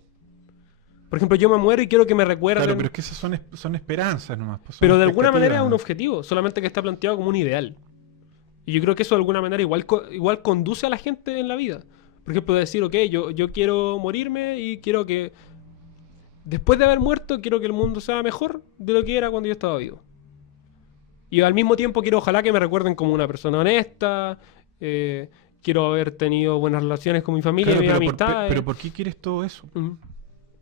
Por ejemplo, yo me muero y quiero que me recuerden. Claro, pero es que esas son esperanzas nomás. Pues, son pero de alguna manera es un expectativas. objetivo, solamente que está planteado como un ideal. Y yo creo que eso de alguna manera igual conduce a la gente en la vida. Por ejemplo, decir, ok, yo quiero morirme y quiero que después de haber muerto, quiero que el mundo sea mejor de lo que era cuando yo estaba vivo. Y al mismo tiempo quiero ojalá que me recuerden como una persona honesta, quiero haber tenido buenas relaciones con mi familia Claro, y mis pero amistades. pero ¿por qué quieres todo eso? Ujú.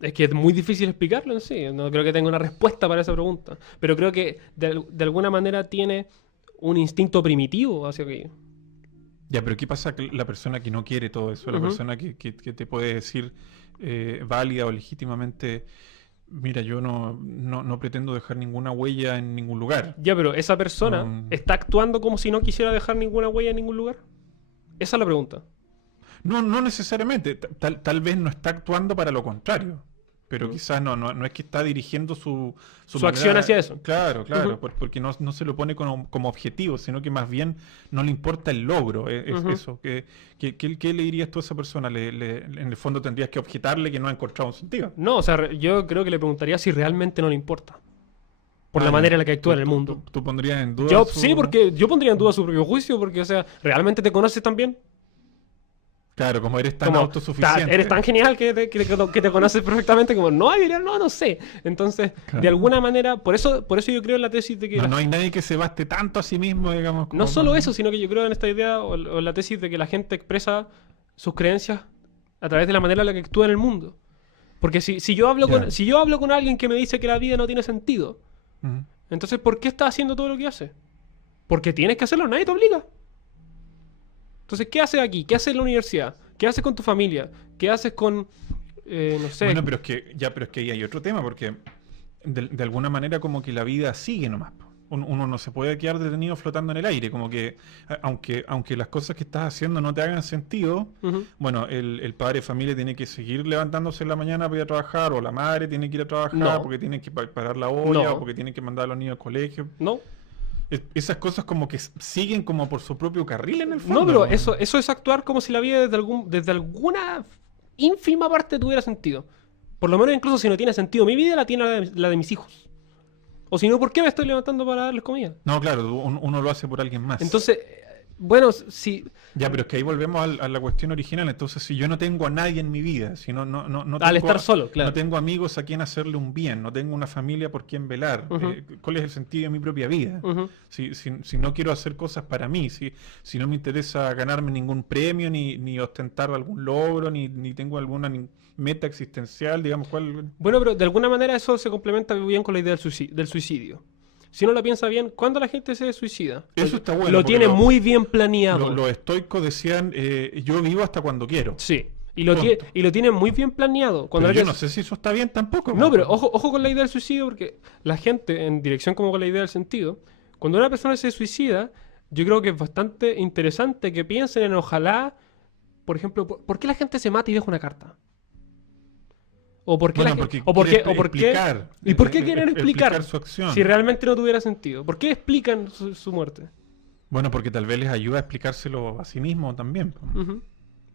Es que es muy difícil explicarlo en sí. No creo que tenga una respuesta para esa pregunta. Pero creo que de alguna manera tiene un instinto primitivo hacia aquello. Ya, pero ¿qué pasa con la persona que no quiere todo eso? La Ujú. persona que te puede decir válida o legítimamente, mira, yo no pretendo dejar ninguna huella en ningún lugar. Ya, pero esa persona No. está actuando como si no quisiera dejar ninguna huella en ningún lugar. Esa es la pregunta. No necesariamente. Tal vez no está actuando para lo contrario. Pero Mm. quizás no es que está dirigiendo su Su acción hacia eso. Claro, claro, Ujú. porque no se lo pone como objetivo, sino que más bien no le importa el logro. Es Ujú. eso. ¿Qué le dirías tú a esa persona? En el fondo tendrías que objetarle que no ha encontrado un sentido. No, o sea, yo creo que le preguntaría si realmente no le importa. Por la Ah, manera ya. en la que actúa en el Tú- mundo. tú pondrías en duda Yo, su- sí, porque yo pondría en duda su propio juicio, porque, o sea, ¿realmente te conoces tan bien? Claro, como eres tan Como, autosuficiente. eres tan genial que te conoces perfectamente como, no, diría, no sé. Entonces, Claro. de alguna manera, por eso yo creo en la tesis de que No hay nadie que se baste tanto a sí mismo, digamos. no como solo para- eso, sino que yo creo en esta idea o en la tesis de que la gente expresa sus creencias a través de la manera en la que actúa en el mundo. Porque si yo hablo Ya. si yo hablo con alguien que me dice que la vida no tiene sentido, Ujú. entonces ¿por qué estás haciendo todo lo que hace? Porque tienes que hacerlo, nadie te obliga. Entonces, ¿qué haces aquí? ¿Qué haces en la universidad? ¿Qué haces con tu familia? ¿Qué haces con, no sé? Bueno, pero es que ahí hay otro tema, porque de alguna manera como que la vida sigue nomás. Po. Uno no se puede quedar detenido flotando en el aire, como que aunque las cosas que estás haciendo no te hagan sentido, Ujú. bueno, el padre de familia tiene que seguir levantándose en la mañana para ir a trabajar, o la madre tiene que ir a trabajar No. porque tiene que parar la olla, No. o porque tiene que mandar a los niños al colegio. ¿No? Esas cosas como que siguen como por su propio carril en el fondo. No, pero ¿no? eso es actuar como si la vida desde alguna ínfima parte tuviera sentido. Por lo menos incluso si no tiene sentido mi vida, la tiene la de mis hijos. O si no, ¿por qué me estoy levantando para darles comida? No, claro, uno lo hace por alguien más. Entonces, bueno, si... Ya, pero es que ahí volvemos a la cuestión original. Entonces, si yo no tengo a nadie en mi vida, si no Al tengo estar solo, claro. no tengo amigos a quien hacerle un bien, no tengo una familia por quien velar, Ujú. ¿cuál es el sentido de mi propia vida? Ujú. Si no quiero hacer cosas para mí, si no me interesa ganarme ningún premio, ni ostentar algún logro, ni tengo alguna meta existencial, digamos, ¿cuál? Bueno, pero de alguna manera eso se complementa bien con la idea del suicidio. Si uno la piensa bien, ¿cuándo la gente se suicida? Eso está bueno, Lo porque tiene muy bien planeado. Los estoicos decían, yo vivo hasta cuando quiero. Sí. Punto. Y lo tiene muy bien planeado. Cuando Pero yo alguien- no sé si eso está bien tampoco. No, po. pero ojo con la idea del suicidio, porque la gente, en dirección como con la idea del sentido, cuando una persona se suicida, yo creo que es bastante interesante que piensen en ojalá, por ejemplo, ¿por qué la gente se mata y deja una carta? ¿O por qué Bueno, la porque gente, o por qué, quiere o por qué, explicar, ¿y por qué quieren explicar explicar su acción. si realmente no tuviera sentido? ¿Por qué explican su muerte? Bueno, porque tal vez les ayuda a explicárselo a sí mismo también. Po. Ujú.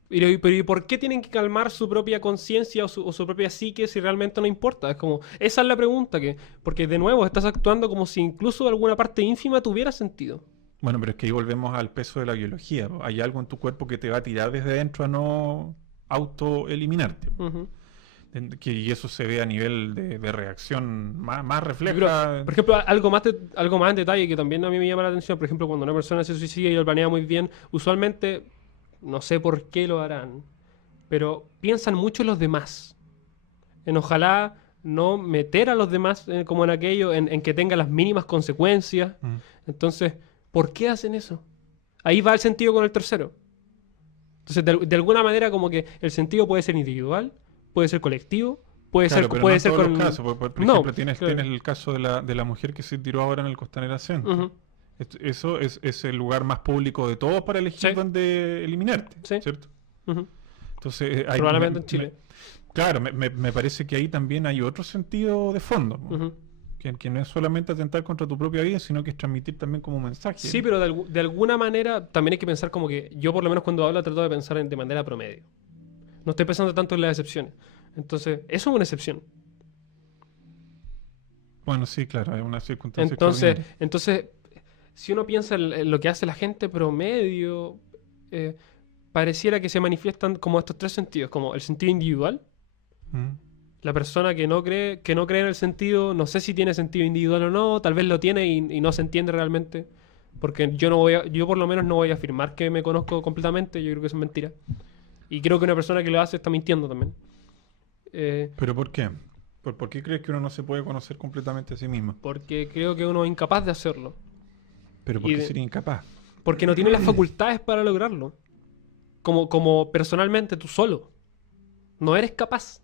Pero ¿y por qué tienen que calmar su propia conciencia o su propia psique si realmente no importa? Es como, esa es la pregunta, porque de nuevo estás actuando como si incluso alguna parte ínfima tuviera sentido. Bueno, pero es que ahí volvemos al peso de la biología. Po. Hay algo en tu cuerpo que te va a tirar desde adentro a no autoeliminarte. Ujú. Y eso se ve a nivel de reacción más Yo refleja. creo, por ejemplo, algo más en detalle que también a mí me llama la atención, por ejemplo, cuando una persona se suicida y lo planea muy bien, usualmente, no sé por qué lo harán, pero piensan mucho en los demás. En ojalá no meter a los demás como en aquello, en que tenga las mínimas consecuencias. Mm. Entonces, ¿por qué hacen eso? Ahí va el sentido con el tercero. Entonces, de alguna manera, como que el sentido puede ser individual, puede ser colectivo, puede Claro, ser, pero puede no en ser todos con... los casos. Por No, ejemplo, claro. tienes el caso de la mujer que se tiró ahora en el Costanera Centro. Ujú. Eso es el lugar más público de todos para elegir Sí. dónde eliminarte, Sí. ¿cierto? Ujú. Entonces, Probablemente en Chile. claro, me parece que ahí también hay otro sentido de fondo, ¿no? Ujú. Que no es solamente atentar contra tu propia vida, sino que es transmitir también como un mensaje. Sí, pero de alguna manera también hay que pensar como que yo por lo menos cuando hablo trato de pensar de manera promedio. No estoy pensando tanto en las excepciones. Entonces, eso es una excepción. Bueno, sí, claro, es una circunstancia extraordinaria. Entonces, si uno piensa en lo que hace la gente promedio, eh, pareciera que se manifiestan como estos tres sentidos, como el sentido individual, Mm. la persona que no cree en el sentido, no sé si tiene sentido individual o no, tal vez lo tiene y no se entiende realmente, porque yo por lo menos no voy a afirmar que me conozco completamente, yo creo que eso es mentira. Y creo que una persona que lo hace está mintiendo también. ¿Pero por qué? ¿Por qué crees que uno no se puede conocer completamente a sí mismo? Porque creo que uno es incapaz de hacerlo. ¿Pero por Y qué de- sería incapaz? Porque no tiene las facultades para lograrlo. Como personalmente tú solo. No eres capaz.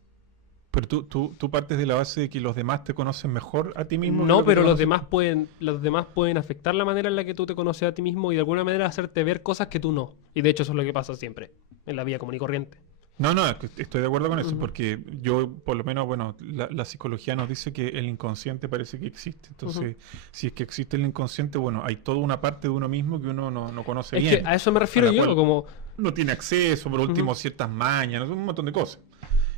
Pero tú partes de la base de que los demás te conocen mejor a ti mismo que No, lo que pero te conocen. los demás pueden afectar la manera en la que tú te conoces a ti mismo y de alguna manera hacerte ver cosas que tú no. Y de hecho eso es lo que pasa siempre en la vida común y corriente. No, es que estoy de acuerdo con eso, Ujú. porque yo, por lo menos, bueno, la psicología nos dice que el inconsciente parece que existe. Entonces, si es que existe el inconsciente, bueno, hay toda una parte de uno mismo que uno no conoce Es que bien, a eso me a refiero la yo, cual como... no tiene acceso, por último, Ujú. ciertas mañas, ¿no? Un montón de cosas.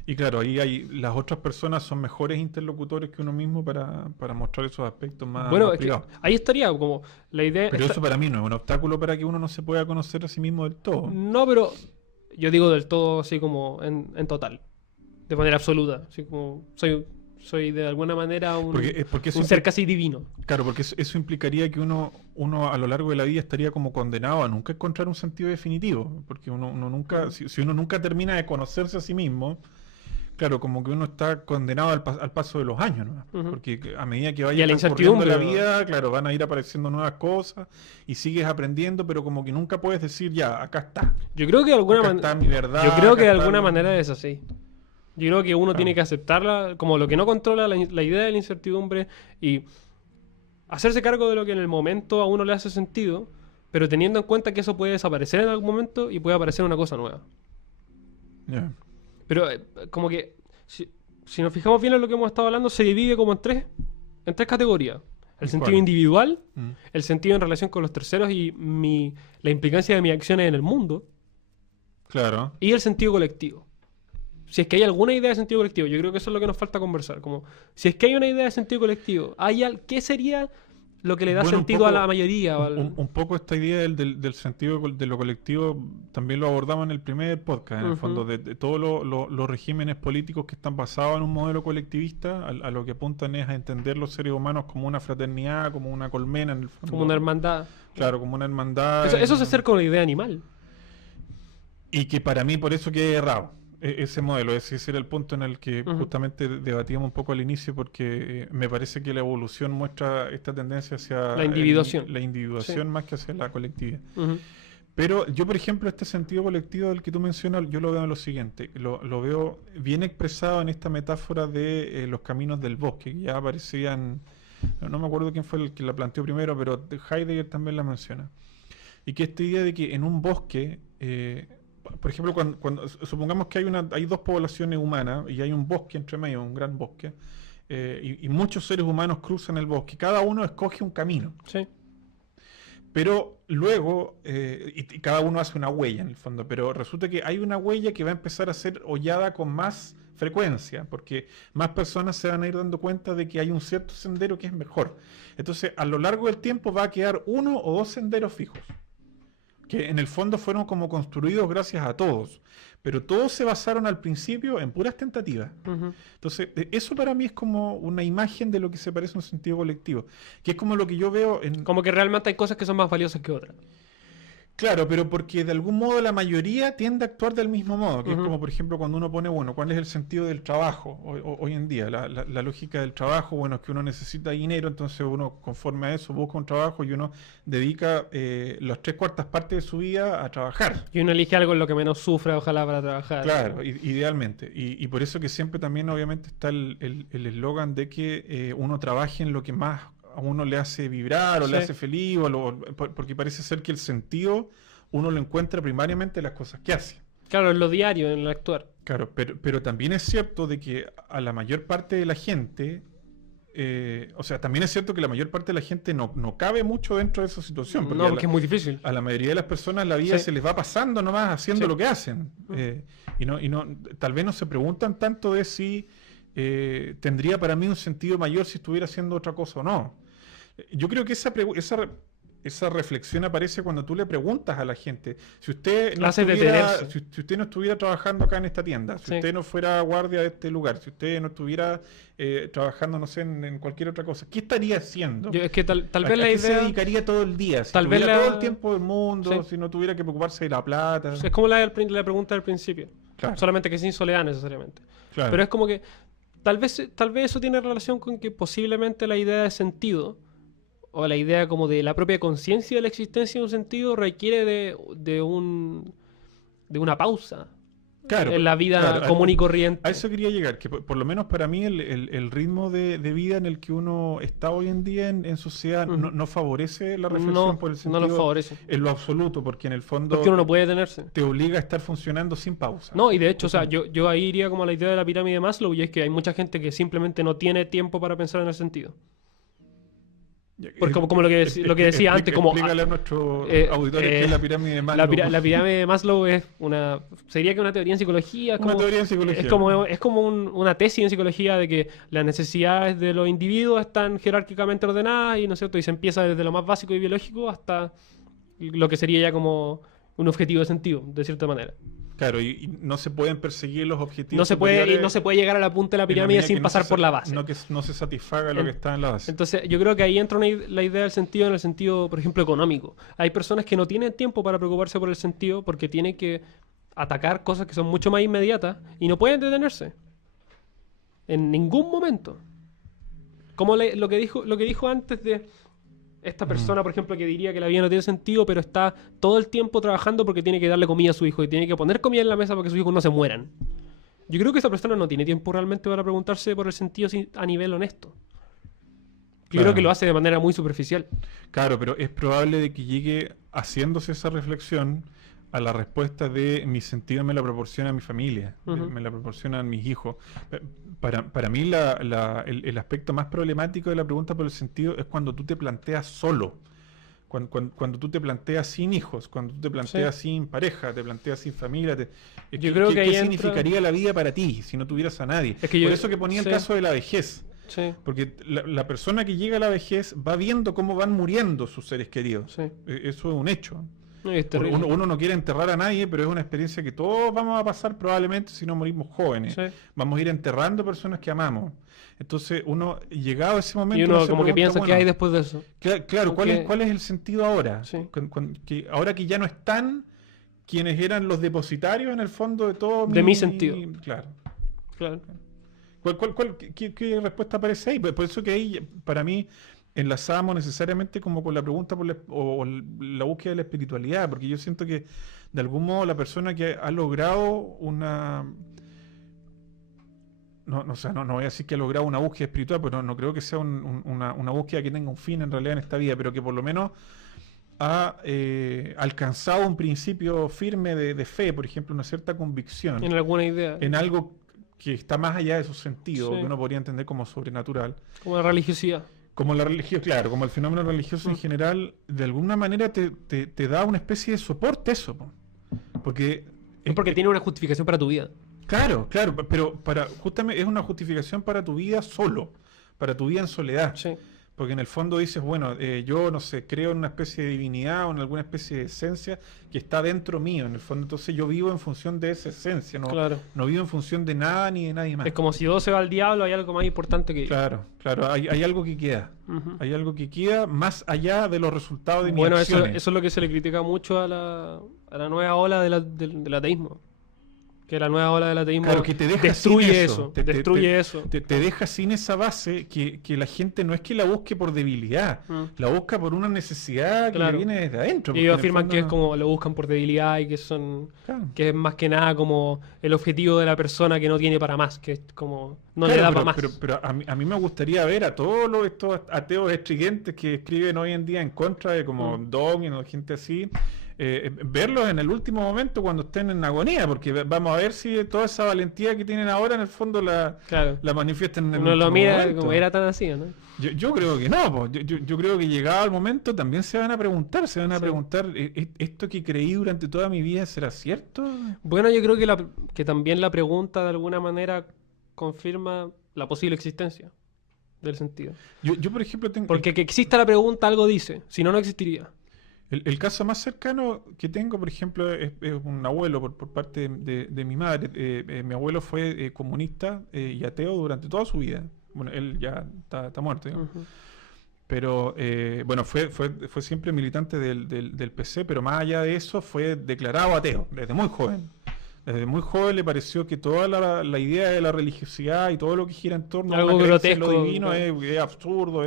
Y claro, ahí las otras personas son mejores interlocutores que uno mismo para mostrar esos aspectos Bueno, más es que privados. ahí estaría como la idea... Pero eso para mí no es un obstáculo para que uno no se pueda conocer a sí mismo del todo. No, pero yo digo del todo así como en total. De manera absoluta. Así como soy de alguna manera Porque eso un ser casi divino. claro, porque eso implicaría que uno a lo largo de la vida estaría como condenado a nunca encontrar un sentido definitivo, porque uno nunca, Ujú. si uno nunca termina de conocerse a sí mismo, claro, como que uno está condenado al paso de los años, ¿no? Ujú. Porque a medida que Y vaya a la transcurriendo la incertidumbre, ¿no? vida, claro, van a ir apareciendo nuevas cosas y sigues aprendiendo, pero como que nunca puedes decir, ya, acá está, Yo creo que de alguna acá está mi verdad, yo creo acá que de está alguna manera es así. Yo creo que uno tiene claro. que aceptarla como lo que no controla la idea de la incertidumbre y hacerse cargo de lo que en el momento a uno le hace sentido, pero teniendo en cuenta que eso puede desaparecer en algún momento y puede aparecer una cosa nueva. Ya. Pero como que si nos fijamos bien en lo que hemos estado hablando, se divide como en tres categorías. El ¿En sentido cuál? individual, Mm. el sentido en relación con los terceros y la implicancia de mis acciones en el mundo, Claro. y el sentido colectivo. Si es que hay alguna idea de sentido colectivo, yo creo que eso es lo que nos falta conversar. Como, si es que hay una idea de sentido colectivo, ¿qué sería lo que le da Bueno, sentido a la mayoría? O un poco esta idea del sentido de lo colectivo también lo abordamos en el primer podcast, en el Ujú. fondo, de todos los regímenes políticos que están basados en un modelo colectivista, a lo que apuntan es a entender los seres humanos como una fraternidad, como una colmena, en el fondo. como una hermandad. Claro, como una hermandad. Eso se acerca a una idea animal. Y que para mí por eso queda errado. Ese modelo, ese era el punto en el que Ujú. justamente debatíamos un poco al inicio, porque me parece que la evolución muestra esta tendencia hacia La individuación. la individuación más que hacia la colectividad. Ujú. Pero yo, por ejemplo, este sentido colectivo del que tú mencionas, yo lo veo en lo siguiente, lo veo bien expresado en esta metáfora de los caminos del bosque, que ya aparecían, no me acuerdo quién fue el que la planteó primero, pero Heidegger también la menciona. Y que esta idea de que en un bosque, por ejemplo, cuando supongamos que hay dos poblaciones humanas y hay un bosque entre medio, un gran bosque, y muchos seres humanos cruzan el bosque, cada uno escoge un camino. Sí. Pero luego, y cada uno hace una huella en el fondo, pero resulta que hay una huella que va a empezar a ser hollada con más frecuencia, porque más personas se van a ir dando cuenta de que hay un cierto sendero que es mejor. Entonces, a lo largo del tiempo va a quedar uno o dos senderos fijos, que en el fondo fueron como construidos gracias a todos, pero todos se basaron al principio en puras tentativas. Ujú. Entonces, eso para mí es como una imagen de lo que se parece a un sentido colectivo, que es como lo que yo veo en... Como que realmente hay cosas que son más valiosas que otras. Claro, pero porque de algún modo la mayoría tiende a actuar del mismo modo, que es como, por ejemplo, cuando uno pone, bueno, ¿cuál es el sentido del trabajo hoy en día? La lógica del trabajo, bueno, es que uno necesita dinero, entonces uno, conforme a eso, busca un trabajo y uno dedica las 3/4 partes de su vida a trabajar. Y uno elige algo en lo que menos sufre, ojalá, para trabajar. Claro, idealmente. Y por eso que siempre también, obviamente, está el eslogan de que uno trabaje en lo que más a uno le hace vibrar o le hace feliz, porque parece ser que el sentido uno lo encuentra primariamente en las cosas que hace. Claro, en lo diario, en el actuar. Claro, pero también es cierto de que a la mayor parte de la gente, o sea, también es cierto que la mayor parte de la gente no cabe mucho dentro de esa situación. No, porque es muy difícil. A la mayoría de las personas la vida se les va pasando nomás haciendo lo que hacen. Y tal vez no se preguntan tanto de si tendría para mí un sentido mayor si estuviera haciendo otra cosa o no. Yo creo que esa reflexión aparece cuando tú le preguntas a la gente, si usted no estuviera trabajando acá en esta tienda, si usted no fuera guardia de este lugar, si usted no estuviera trabajando, no sé, en cualquier otra cosa, ¿qué estaría haciendo? Es que tal vez ¿A la qué idea se dedicaría todo el día? Si tal vez tuviera todo el tiempo del mundo, sí. si no tuviera que preocuparse de la plata. Es como la pregunta del principio. Claro. Solamente que sin soledad necesariamente. Claro. Pero es como que tal vez eso tiene relación con que posiblemente la idea de sentido o la idea como de la propia conciencia de la existencia de un sentido requiere de una pausa en la vida común y corriente. A eso quería llegar, que por lo menos para mí el ritmo de vida en el que uno está hoy en día en sociedad no favorece la reflexión por el sentido. No lo favorece. En lo absoluto, porque en el fondo porque uno no puede detenerse. Te obliga a estar funcionando sin pausa. No, y de hecho, o sea, yo ahí iría como a la idea de la pirámide de Maslow, y es que hay mucha gente que simplemente no tiene tiempo para pensar en el sentido. Porque como lo que decía antes, como explícale a nuestro auditorio qué es la pirámide de Maslow. La pirámide de Maslow sería que una teoría en psicología. Una teoría en psicología. Es como una tesis en psicología de que las necesidades de los individuos están jerárquicamente ordenadas y, ¿no es cierto? Y se empieza desde lo más básico y biológico hasta lo que sería ya como un objetivo de sentido, de cierta manera. Claro, y no se pueden perseguir los objetivos. No se puede llegar a la punta de la pirámide sin pasar por la base. Que no se satisfaga lo que está en la base. Entonces, yo creo que ahí entra la idea del sentido en el sentido, por ejemplo, económico. Hay personas que no tienen tiempo para preocuparse por el sentido porque tienen que atacar cosas que son mucho más inmediatas y no pueden detenerse. En ningún momento. Como lo que dijo antes de esta persona, por ejemplo, que diría que la vida no tiene sentido, pero está todo el tiempo trabajando porque tiene que darle comida a su hijo y tiene que poner comida en la mesa para que sus hijos no se mueran. Yo creo que esa persona no tiene tiempo realmente para preguntarse por el sentido a nivel honesto. Yo creo que lo hace de manera muy superficial. Claro, pero es probable de que llegue haciéndose esa reflexión a la respuesta de mi sentido me la proporciona mi familia, me la proporcionan mis hijos. Para mí el aspecto más problemático de la pregunta por el sentido es cuando tú te planteas solo, cuando tú te planteas sin hijos, cuando tú te planteas sin pareja, te planteas sin familia. Yo creo que ¿Qué significaría la vida para ti si no tuvieras a nadie? Por eso que ponía el caso de la vejez. Sí. Porque la persona que llega a la vejez va viendo cómo van muriendo sus seres queridos. Sí. Eso es un hecho. Uno no quiere enterrar a nadie, pero es una experiencia que todos vamos a pasar probablemente si no morimos jóvenes. Sí. Vamos a ir enterrando personas que amamos. Entonces uno, llegado a ese momento... Y uno como que piensa, ¿qué hay después de eso? Claro, ¿cuál es el sentido ahora? Sí. Ahora que ya no están quienes eran los depositarios en el fondo de todo mi sentido. Claro. ¿Qué respuesta aparece ahí? Por eso que ahí, para mí, enlazamos necesariamente como con la pregunta o la búsqueda de la espiritualidad, porque yo siento que de algún modo la persona que ha logrado una... No voy a decir que ha logrado una búsqueda espiritual, pero no creo que sea una búsqueda que tenga un fin en realidad en esta vida, pero que por lo menos ha alcanzado un principio firme de fe, por ejemplo, una cierta convicción. En alguna idea. En algo que está más allá de su sentido, que uno podría entender como sobrenatural. Como la religiosidad. Como la religión, claro, como el fenómeno religioso en general, de alguna manera te da una especie de soporte eso. Porque tiene una justificación para tu vida. Claro, pero justamente es una justificación para tu vida solo, para tu vida en soledad. Sí. Porque en el fondo dices, bueno, yo no sé, creo en una especie de divinidad o en alguna especie de esencia que está dentro mío, en el fondo. Entonces yo vivo en función de esa esencia, no, Claro. no vivo en función de nada ni de nadie más. Es como si dos se va al diablo, hay algo más importante que... Claro, claro, hay algo que queda. Ujú. Hay algo que queda más allá de los resultados de mis Bueno, eso acciones. es lo que se le critica mucho a la nueva ola del ateísmo. Que la nueva ola del ateísmo Claro, que te deja destruye sin eso. Destruye eso. Te deja sin esa base que la gente no es que la busque por debilidad, Mm. la busca por una necesidad que Claro. le viene desde adentro. Y porque ellos en el afirman fondo que es no- como lo buscan por debilidad y que son... Claro. Que es más que nada como el objetivo de la persona que no tiene para más. Que es como... No le Claro, da para más. pero a mí me gustaría ver a todos estos ateos estridentes que escriben hoy en día en contra de como Dawkins o gente así, verlos en el último momento cuando estén en agonía, porque vamos a ver si toda esa valentía que tienen ahora en el fondo la Claro. manifiestan en el Uno lo último mira momento. como era tan así, ¿no? Yo creo que no, po. Yo creo que llegado el momento también se van a preguntar, Sí. ¿esto que creí durante toda mi vida será cierto? Bueno, yo creo que también la pregunta de alguna manera confirma la posible existencia del sentido. Yo por ejemplo, tengo Porque que exista la pregunta algo dice, si no, no existiría. el caso más cercano que tengo, por ejemplo, es un abuelo por parte de mi madre. Mi abuelo fue comunista y ateo durante toda su vida. Bueno, él ya está muerto, digamos. Ujú. Pero bueno, fue siempre militante del PC, pero más allá de eso fue declarado ateo desde muy joven. Desde muy joven le pareció que toda la idea de la religiosidad y todo lo que gira en torno Algo a una creencia en grotesco, lo divino claro. es absurdo,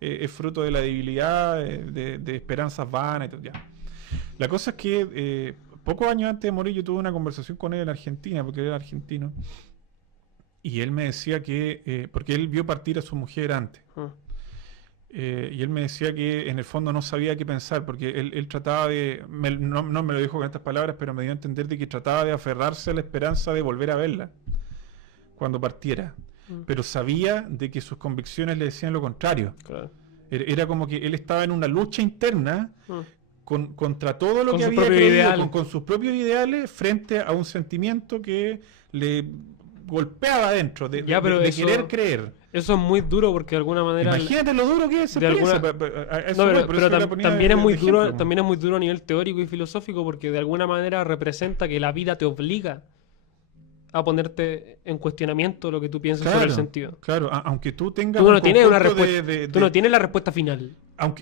es fruto de la debilidad, de esperanzas vanas y todo. Ya. La cosa es que pocos años antes de morir yo tuve una conversación con él en Argentina, porque él era argentino, y él me decía que, porque él vio partir a su mujer antes. Ah. Y él me decía que en el fondo no sabía qué pensar, porque él trataba de, no me lo dijo con estas palabras, pero me dio a entender de que trataba de aferrarse a la esperanza de volver a verla cuando partiera. Pero sabía de que sus convicciones le decían lo contrario. Claro. Era como que él estaba en una lucha interna Ah. contra todo lo Con que sus había propios creído, ideales. con sus propios ideales, frente a un sentimiento que le golpeaba adentro, de pero de eso- querer creer. Eso es muy duro porque de alguna manera... Imagínate lo duro que es esa de alguna- experiencia. A eso No, voy, pero, por eso yo la ponía también es de muy ejemplo, duro, po. también es muy duro a nivel teórico y filosófico porque de alguna manera representa que la vida te obliga a ponerte en cuestionamiento lo que tú piensas sobre el sentido. Claro, aunque tú tengas Tú un no tienes una conjunto respuesta, tú no tienes la respuesta final.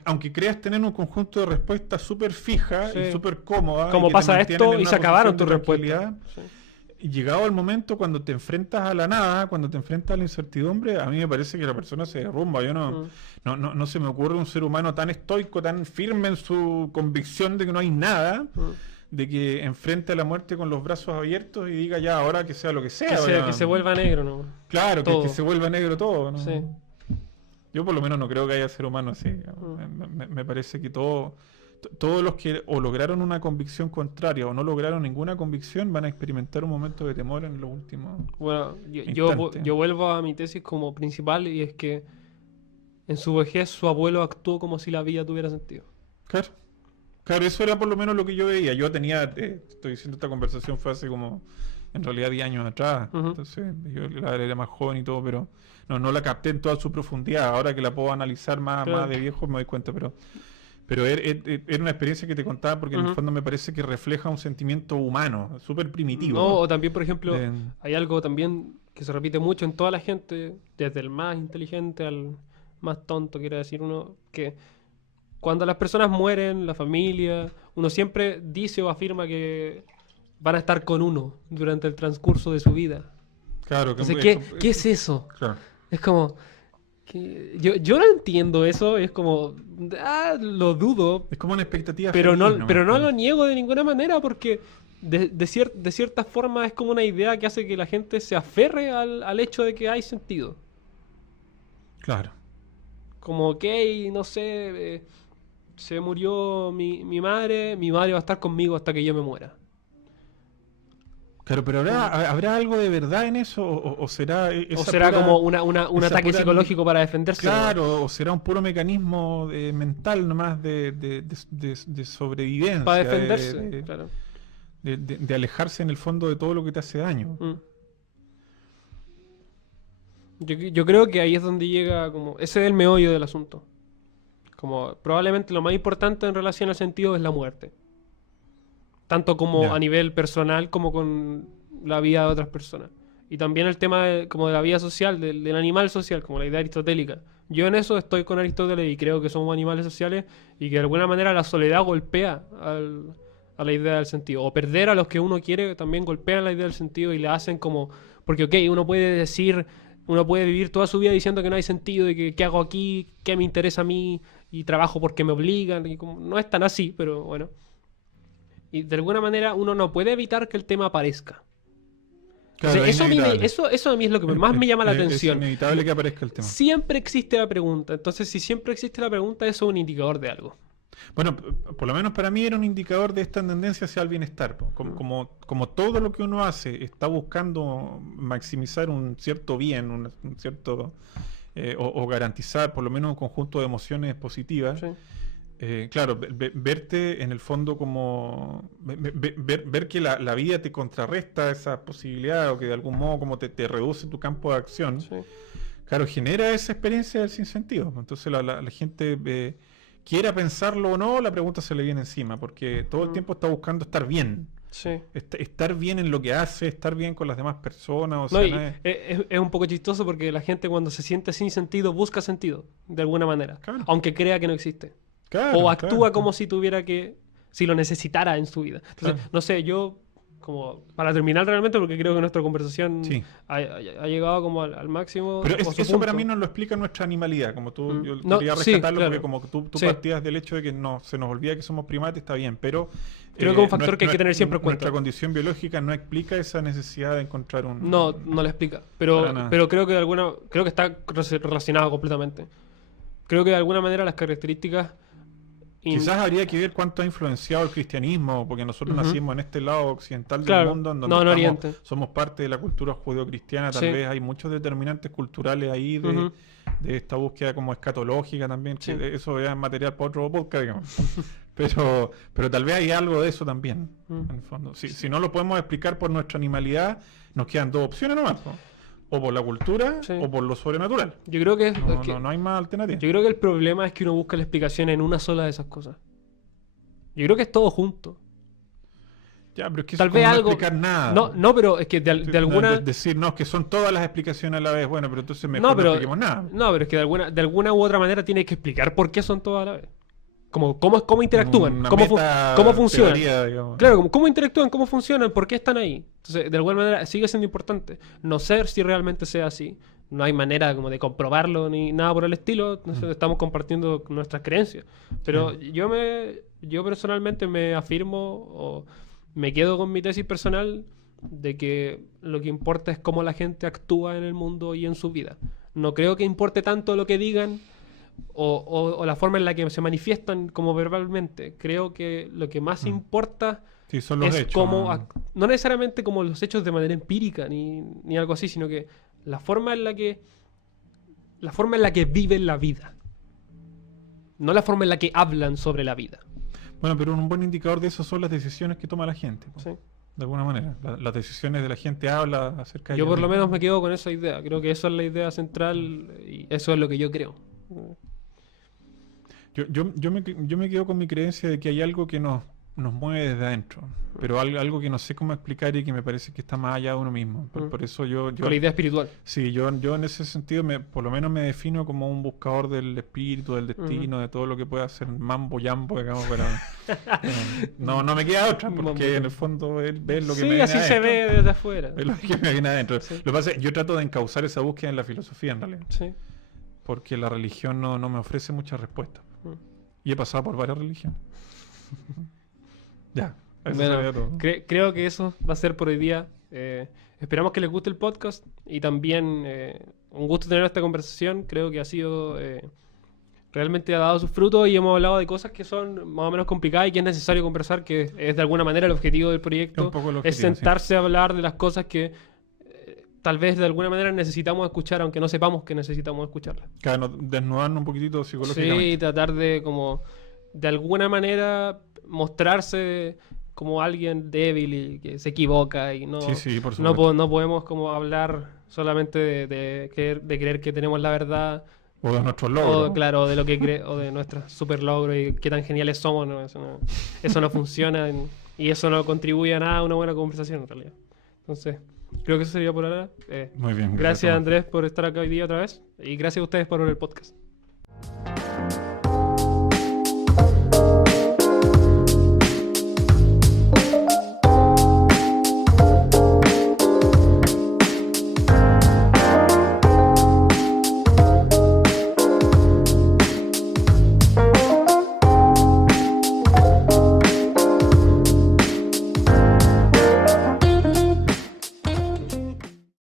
aunque creas tener un conjunto de respuestas súper fija Sí. y súper cómoda, Como y que te pasa mantienen esto en y una se acabaron posición tus de respuestas. tranquilidad, Sí. y llegado el momento cuando te enfrentas a la nada, cuando te enfrentas a la incertidumbre, a mí me parece que la persona se derrumba. Yo no se me ocurre un ser humano tan estoico, tan firme en su convicción de que no hay nada, de que enfrente a la muerte con los brazos abiertos y diga ya, ahora que sea lo que sea. Que se vuelva negro, ¿no? Claro, todo. que se vuelva negro todo, ¿no? Sí. Yo por lo menos no creo que haya ser humano así. Me parece que todos los que o lograron una convicción contraria o no lograron ninguna convicción van a experimentar un momento de temor en los últimos. Bueno, Instante. yo vuelvo a mi tesis como principal y es que en su vejez su abuelo actuó como si la vida tuviera sentido. Claro. Claro, eso era por lo menos lo que yo veía. Yo tenía, estoy diciendo, esta conversación fue hace como, en realidad 10 años atrás. Ujú. Entonces, yo era más joven y todo, pero no la capté en toda su profundidad. Ahora que la puedo analizar más Claro. de viejo me doy cuenta, pero era una experiencia que te contaba porque en el Ujú. fondo me parece que refleja un sentimiento humano, súper primitivo. No, o también, por ejemplo, De- hay algo también que se repite mucho en toda la gente, desde el más inteligente al más tonto, quiere decir uno, que cuando las personas mueren, la familia, uno siempre dice o afirma que van a estar con uno durante el transcurso de su vida. Claro, Entonces, ¿qué es eso? Claro. Es como... que yo no entiendo eso, es como... lo dudo, Es como una expectativa pero feliz no, nomás, pero no pues. lo niego de ninguna manera porque de cierta forma es como una idea que hace que la gente se aferre al hecho de que hay sentido. Claro. Como, ok, no sé, se murió mi madre va a estar conmigo hasta que yo me muera. Claro, pero ¿habrá algo de verdad en eso? ¿O será O será como un esa ataque pura- psicológico para defenderse. Claro, o será un puro mecanismo mental nomás de sobrevivencia. Para defenderse, de, claro. de alejarse en el fondo de todo lo que te hace daño. Mm. Yo creo que ahí es donde llega como... Ese es el meollo del asunto. Como probablemente lo más importante en relación al sentido es la muerte. Tanto como Ya. a nivel personal como con la vida de otras personas. Y también el tema como de la vida social, del animal social, como la idea aristotélica. Yo en eso estoy con Aristóteles y creo que somos animales sociales y que de alguna manera la soledad golpea a la idea del sentido. O perder a los que uno quiere también golpea la idea del sentido y la hacen como... Porque, ok, uno puede vivir toda su vida diciendo que no hay sentido y que qué hago aquí, qué me interesa a mí y trabajo porque me obligan. Y como, no es tan así, pero bueno. Y de alguna manera uno no puede evitar que el tema aparezca. Claro, Entonces, es inevitable. eso a mí es lo que más me llama la Es atención. inevitable que aparezca el tema. Siempre existe la pregunta. Entonces, si siempre existe la pregunta, eso es un indicador de algo. Bueno, por lo menos para mí era un indicador de esta tendencia hacia el bienestar. Po. Como todo lo que uno hace está buscando maximizar un cierto bien, un cierto o garantizar por lo menos un conjunto de emociones positivas. ¿Sí? Claro, verte en el fondo como ver que la vida te contrarresta esa posibilidad o que de algún modo como te reduce tu campo de acción, Sí. claro, genera esa experiencia del sinsentido. Entonces la gente, quiera pensarlo o no, la pregunta se le viene encima, porque todo el tiempo está buscando estar bien. Sí. Estar bien en lo que hace, estar bien con las demás personas. O No, sea, y no es- es un poco chistoso porque la gente cuando se siente sin sentido busca sentido, de alguna manera, Claro. aunque crea que no existe. Claro, O actúa claro, como si tuviera si lo necesitara en su vida. Entonces, Claro. no sé, yo, como, para terminar realmente, porque creo que nuestra conversación Sí. ha llegado como al máximo. Pero o a su eso para punto. mí nos lo explica nuestra animalidad, como tú, yo No, quería sí, rescatarlo claro. porque como tú Sí. partías del hecho de que no se nos olvida que somos primates, está bien, pero Creo que es un factor que hay que tener siempre en cuenta. Nuestra condición biológica no explica esa necesidad de encontrar un... No lo explica. Para nada. Pero creo que creo que está relacionado completamente. Creo que de alguna manera las características. Quizás habría que ver cuánto ha influenciado el cristianismo, porque nosotros Ujú. nacimos en este lado occidental del Claro. mundo, en donde No, en estamos- Oriente. somos parte de la cultura judeocristiana, tal Sí. vez hay muchos determinantes culturales ahí Ujú. de esta búsqueda como escatológica también, Sí. que eso es material para otro podcast, digamos. pero tal vez hay algo de eso también, en el fondo. Si no lo podemos explicar por nuestra animalidad, nos quedan dos opciones nomás, ¿no? O por la cultura Sí. o por lo sobrenatural. Yo creo que, No hay más alternativa. yo creo que el problema es que uno busca la explicación en una sola de esas cosas. Yo creo que es todo junto. Ya, pero es que Tal eso es vez como no algo. explicar nada. No, pero es que de alguna. Decir, no, es que son todas las explicaciones a la vez. Bueno, pero entonces mejor No, no pero, expliquemos nada. no, pero es que de alguna u otra manera tiene que explicar por qué son todas a la vez. Como cómo interactúan, Una cómo meta funcionan. teoría, digamos. Claro, como cómo interactúan, cómo funcionan, por qué están ahí. Entonces, de alguna manera sigue siendo importante. No sé si realmente sea así. No hay manera como de comprobarlo ni nada por el estilo. Nosotros estamos compartiendo nuestras creencias. Pero yo personalmente me afirmo o me quedo con mi tesis personal de que lo que importa es cómo la gente actúa en el mundo y en su vida. No creo que importe tanto lo que digan o la forma en la que se manifiestan como verbalmente. Creo que lo que más importa Sí, son los es hechos. cómo, ¿no? no necesariamente como los hechos de manera empírica ni algo así, sino que la forma en la que viven la vida. No la forma en la que hablan sobre la vida. Bueno, pero un buen indicador de eso son las decisiones que toma la gente. Po, ¿Sí? de alguna manera. Las decisiones de la gente habla acerca de Yo ella por lo misma. menos me quedo con esa idea. Creo que eso es la idea central y eso es lo que yo creo. Yo me quedo con mi creencia de que hay algo que nos mueve desde adentro, pero algo que no sé cómo explicar y que me parece que está más allá de uno mismo. Por eso Con la idea espiritual. sí, yo en ese sentido por lo menos me defino como un buscador del espíritu, del destino, de todo lo que pueda ser mambo yambo, digamos, pero no me queda otra, Mambo porque en jambo. el fondo es ver lo que Sí, me viene así se adentro. ve desde afuera. Es lo que me viene adentro. Sí. Lo que pasa es que yo trato de encauzar esa búsqueda en la filosofía en realidad, Sí. porque la religión no me ofrece muchas respuestas. Mm. Y he pasado por varias religiones. Ya, eso Bueno, sería todo. creo que eso va a ser por hoy día. Esperamos que les guste el podcast y también un gusto tener esta conversación. Creo que ha sido realmente ha dado sus frutos y hemos hablado de cosas que son más o menos complicadas y que es necesario conversar, que es de alguna manera el objetivo del Es proyecto. un poco el Es objetivo, sí. sentarse a hablar de las cosas que tal vez de alguna manera necesitamos escuchar, aunque no sepamos que necesitamos escucharlas. Claro, desnudarnos un poquitito psicológicamente. Sí, tratar de como de alguna manera mostrarse como alguien débil y que se equivoca y no, Sí, sí, por no, supuesto. no podemos como hablar solamente de creer que tenemos la verdad O de nuestros logros. o claro, de lo que o de nuestros super logros y qué tan geniales somos, ¿no? Eso no funciona y eso no contribuye a nada a una buena conversación en realidad. Entonces, creo que eso sería por ahora. Muy bien, Gracias Tomás. Andrés por estar acá hoy día otra vez y gracias a ustedes por el podcast.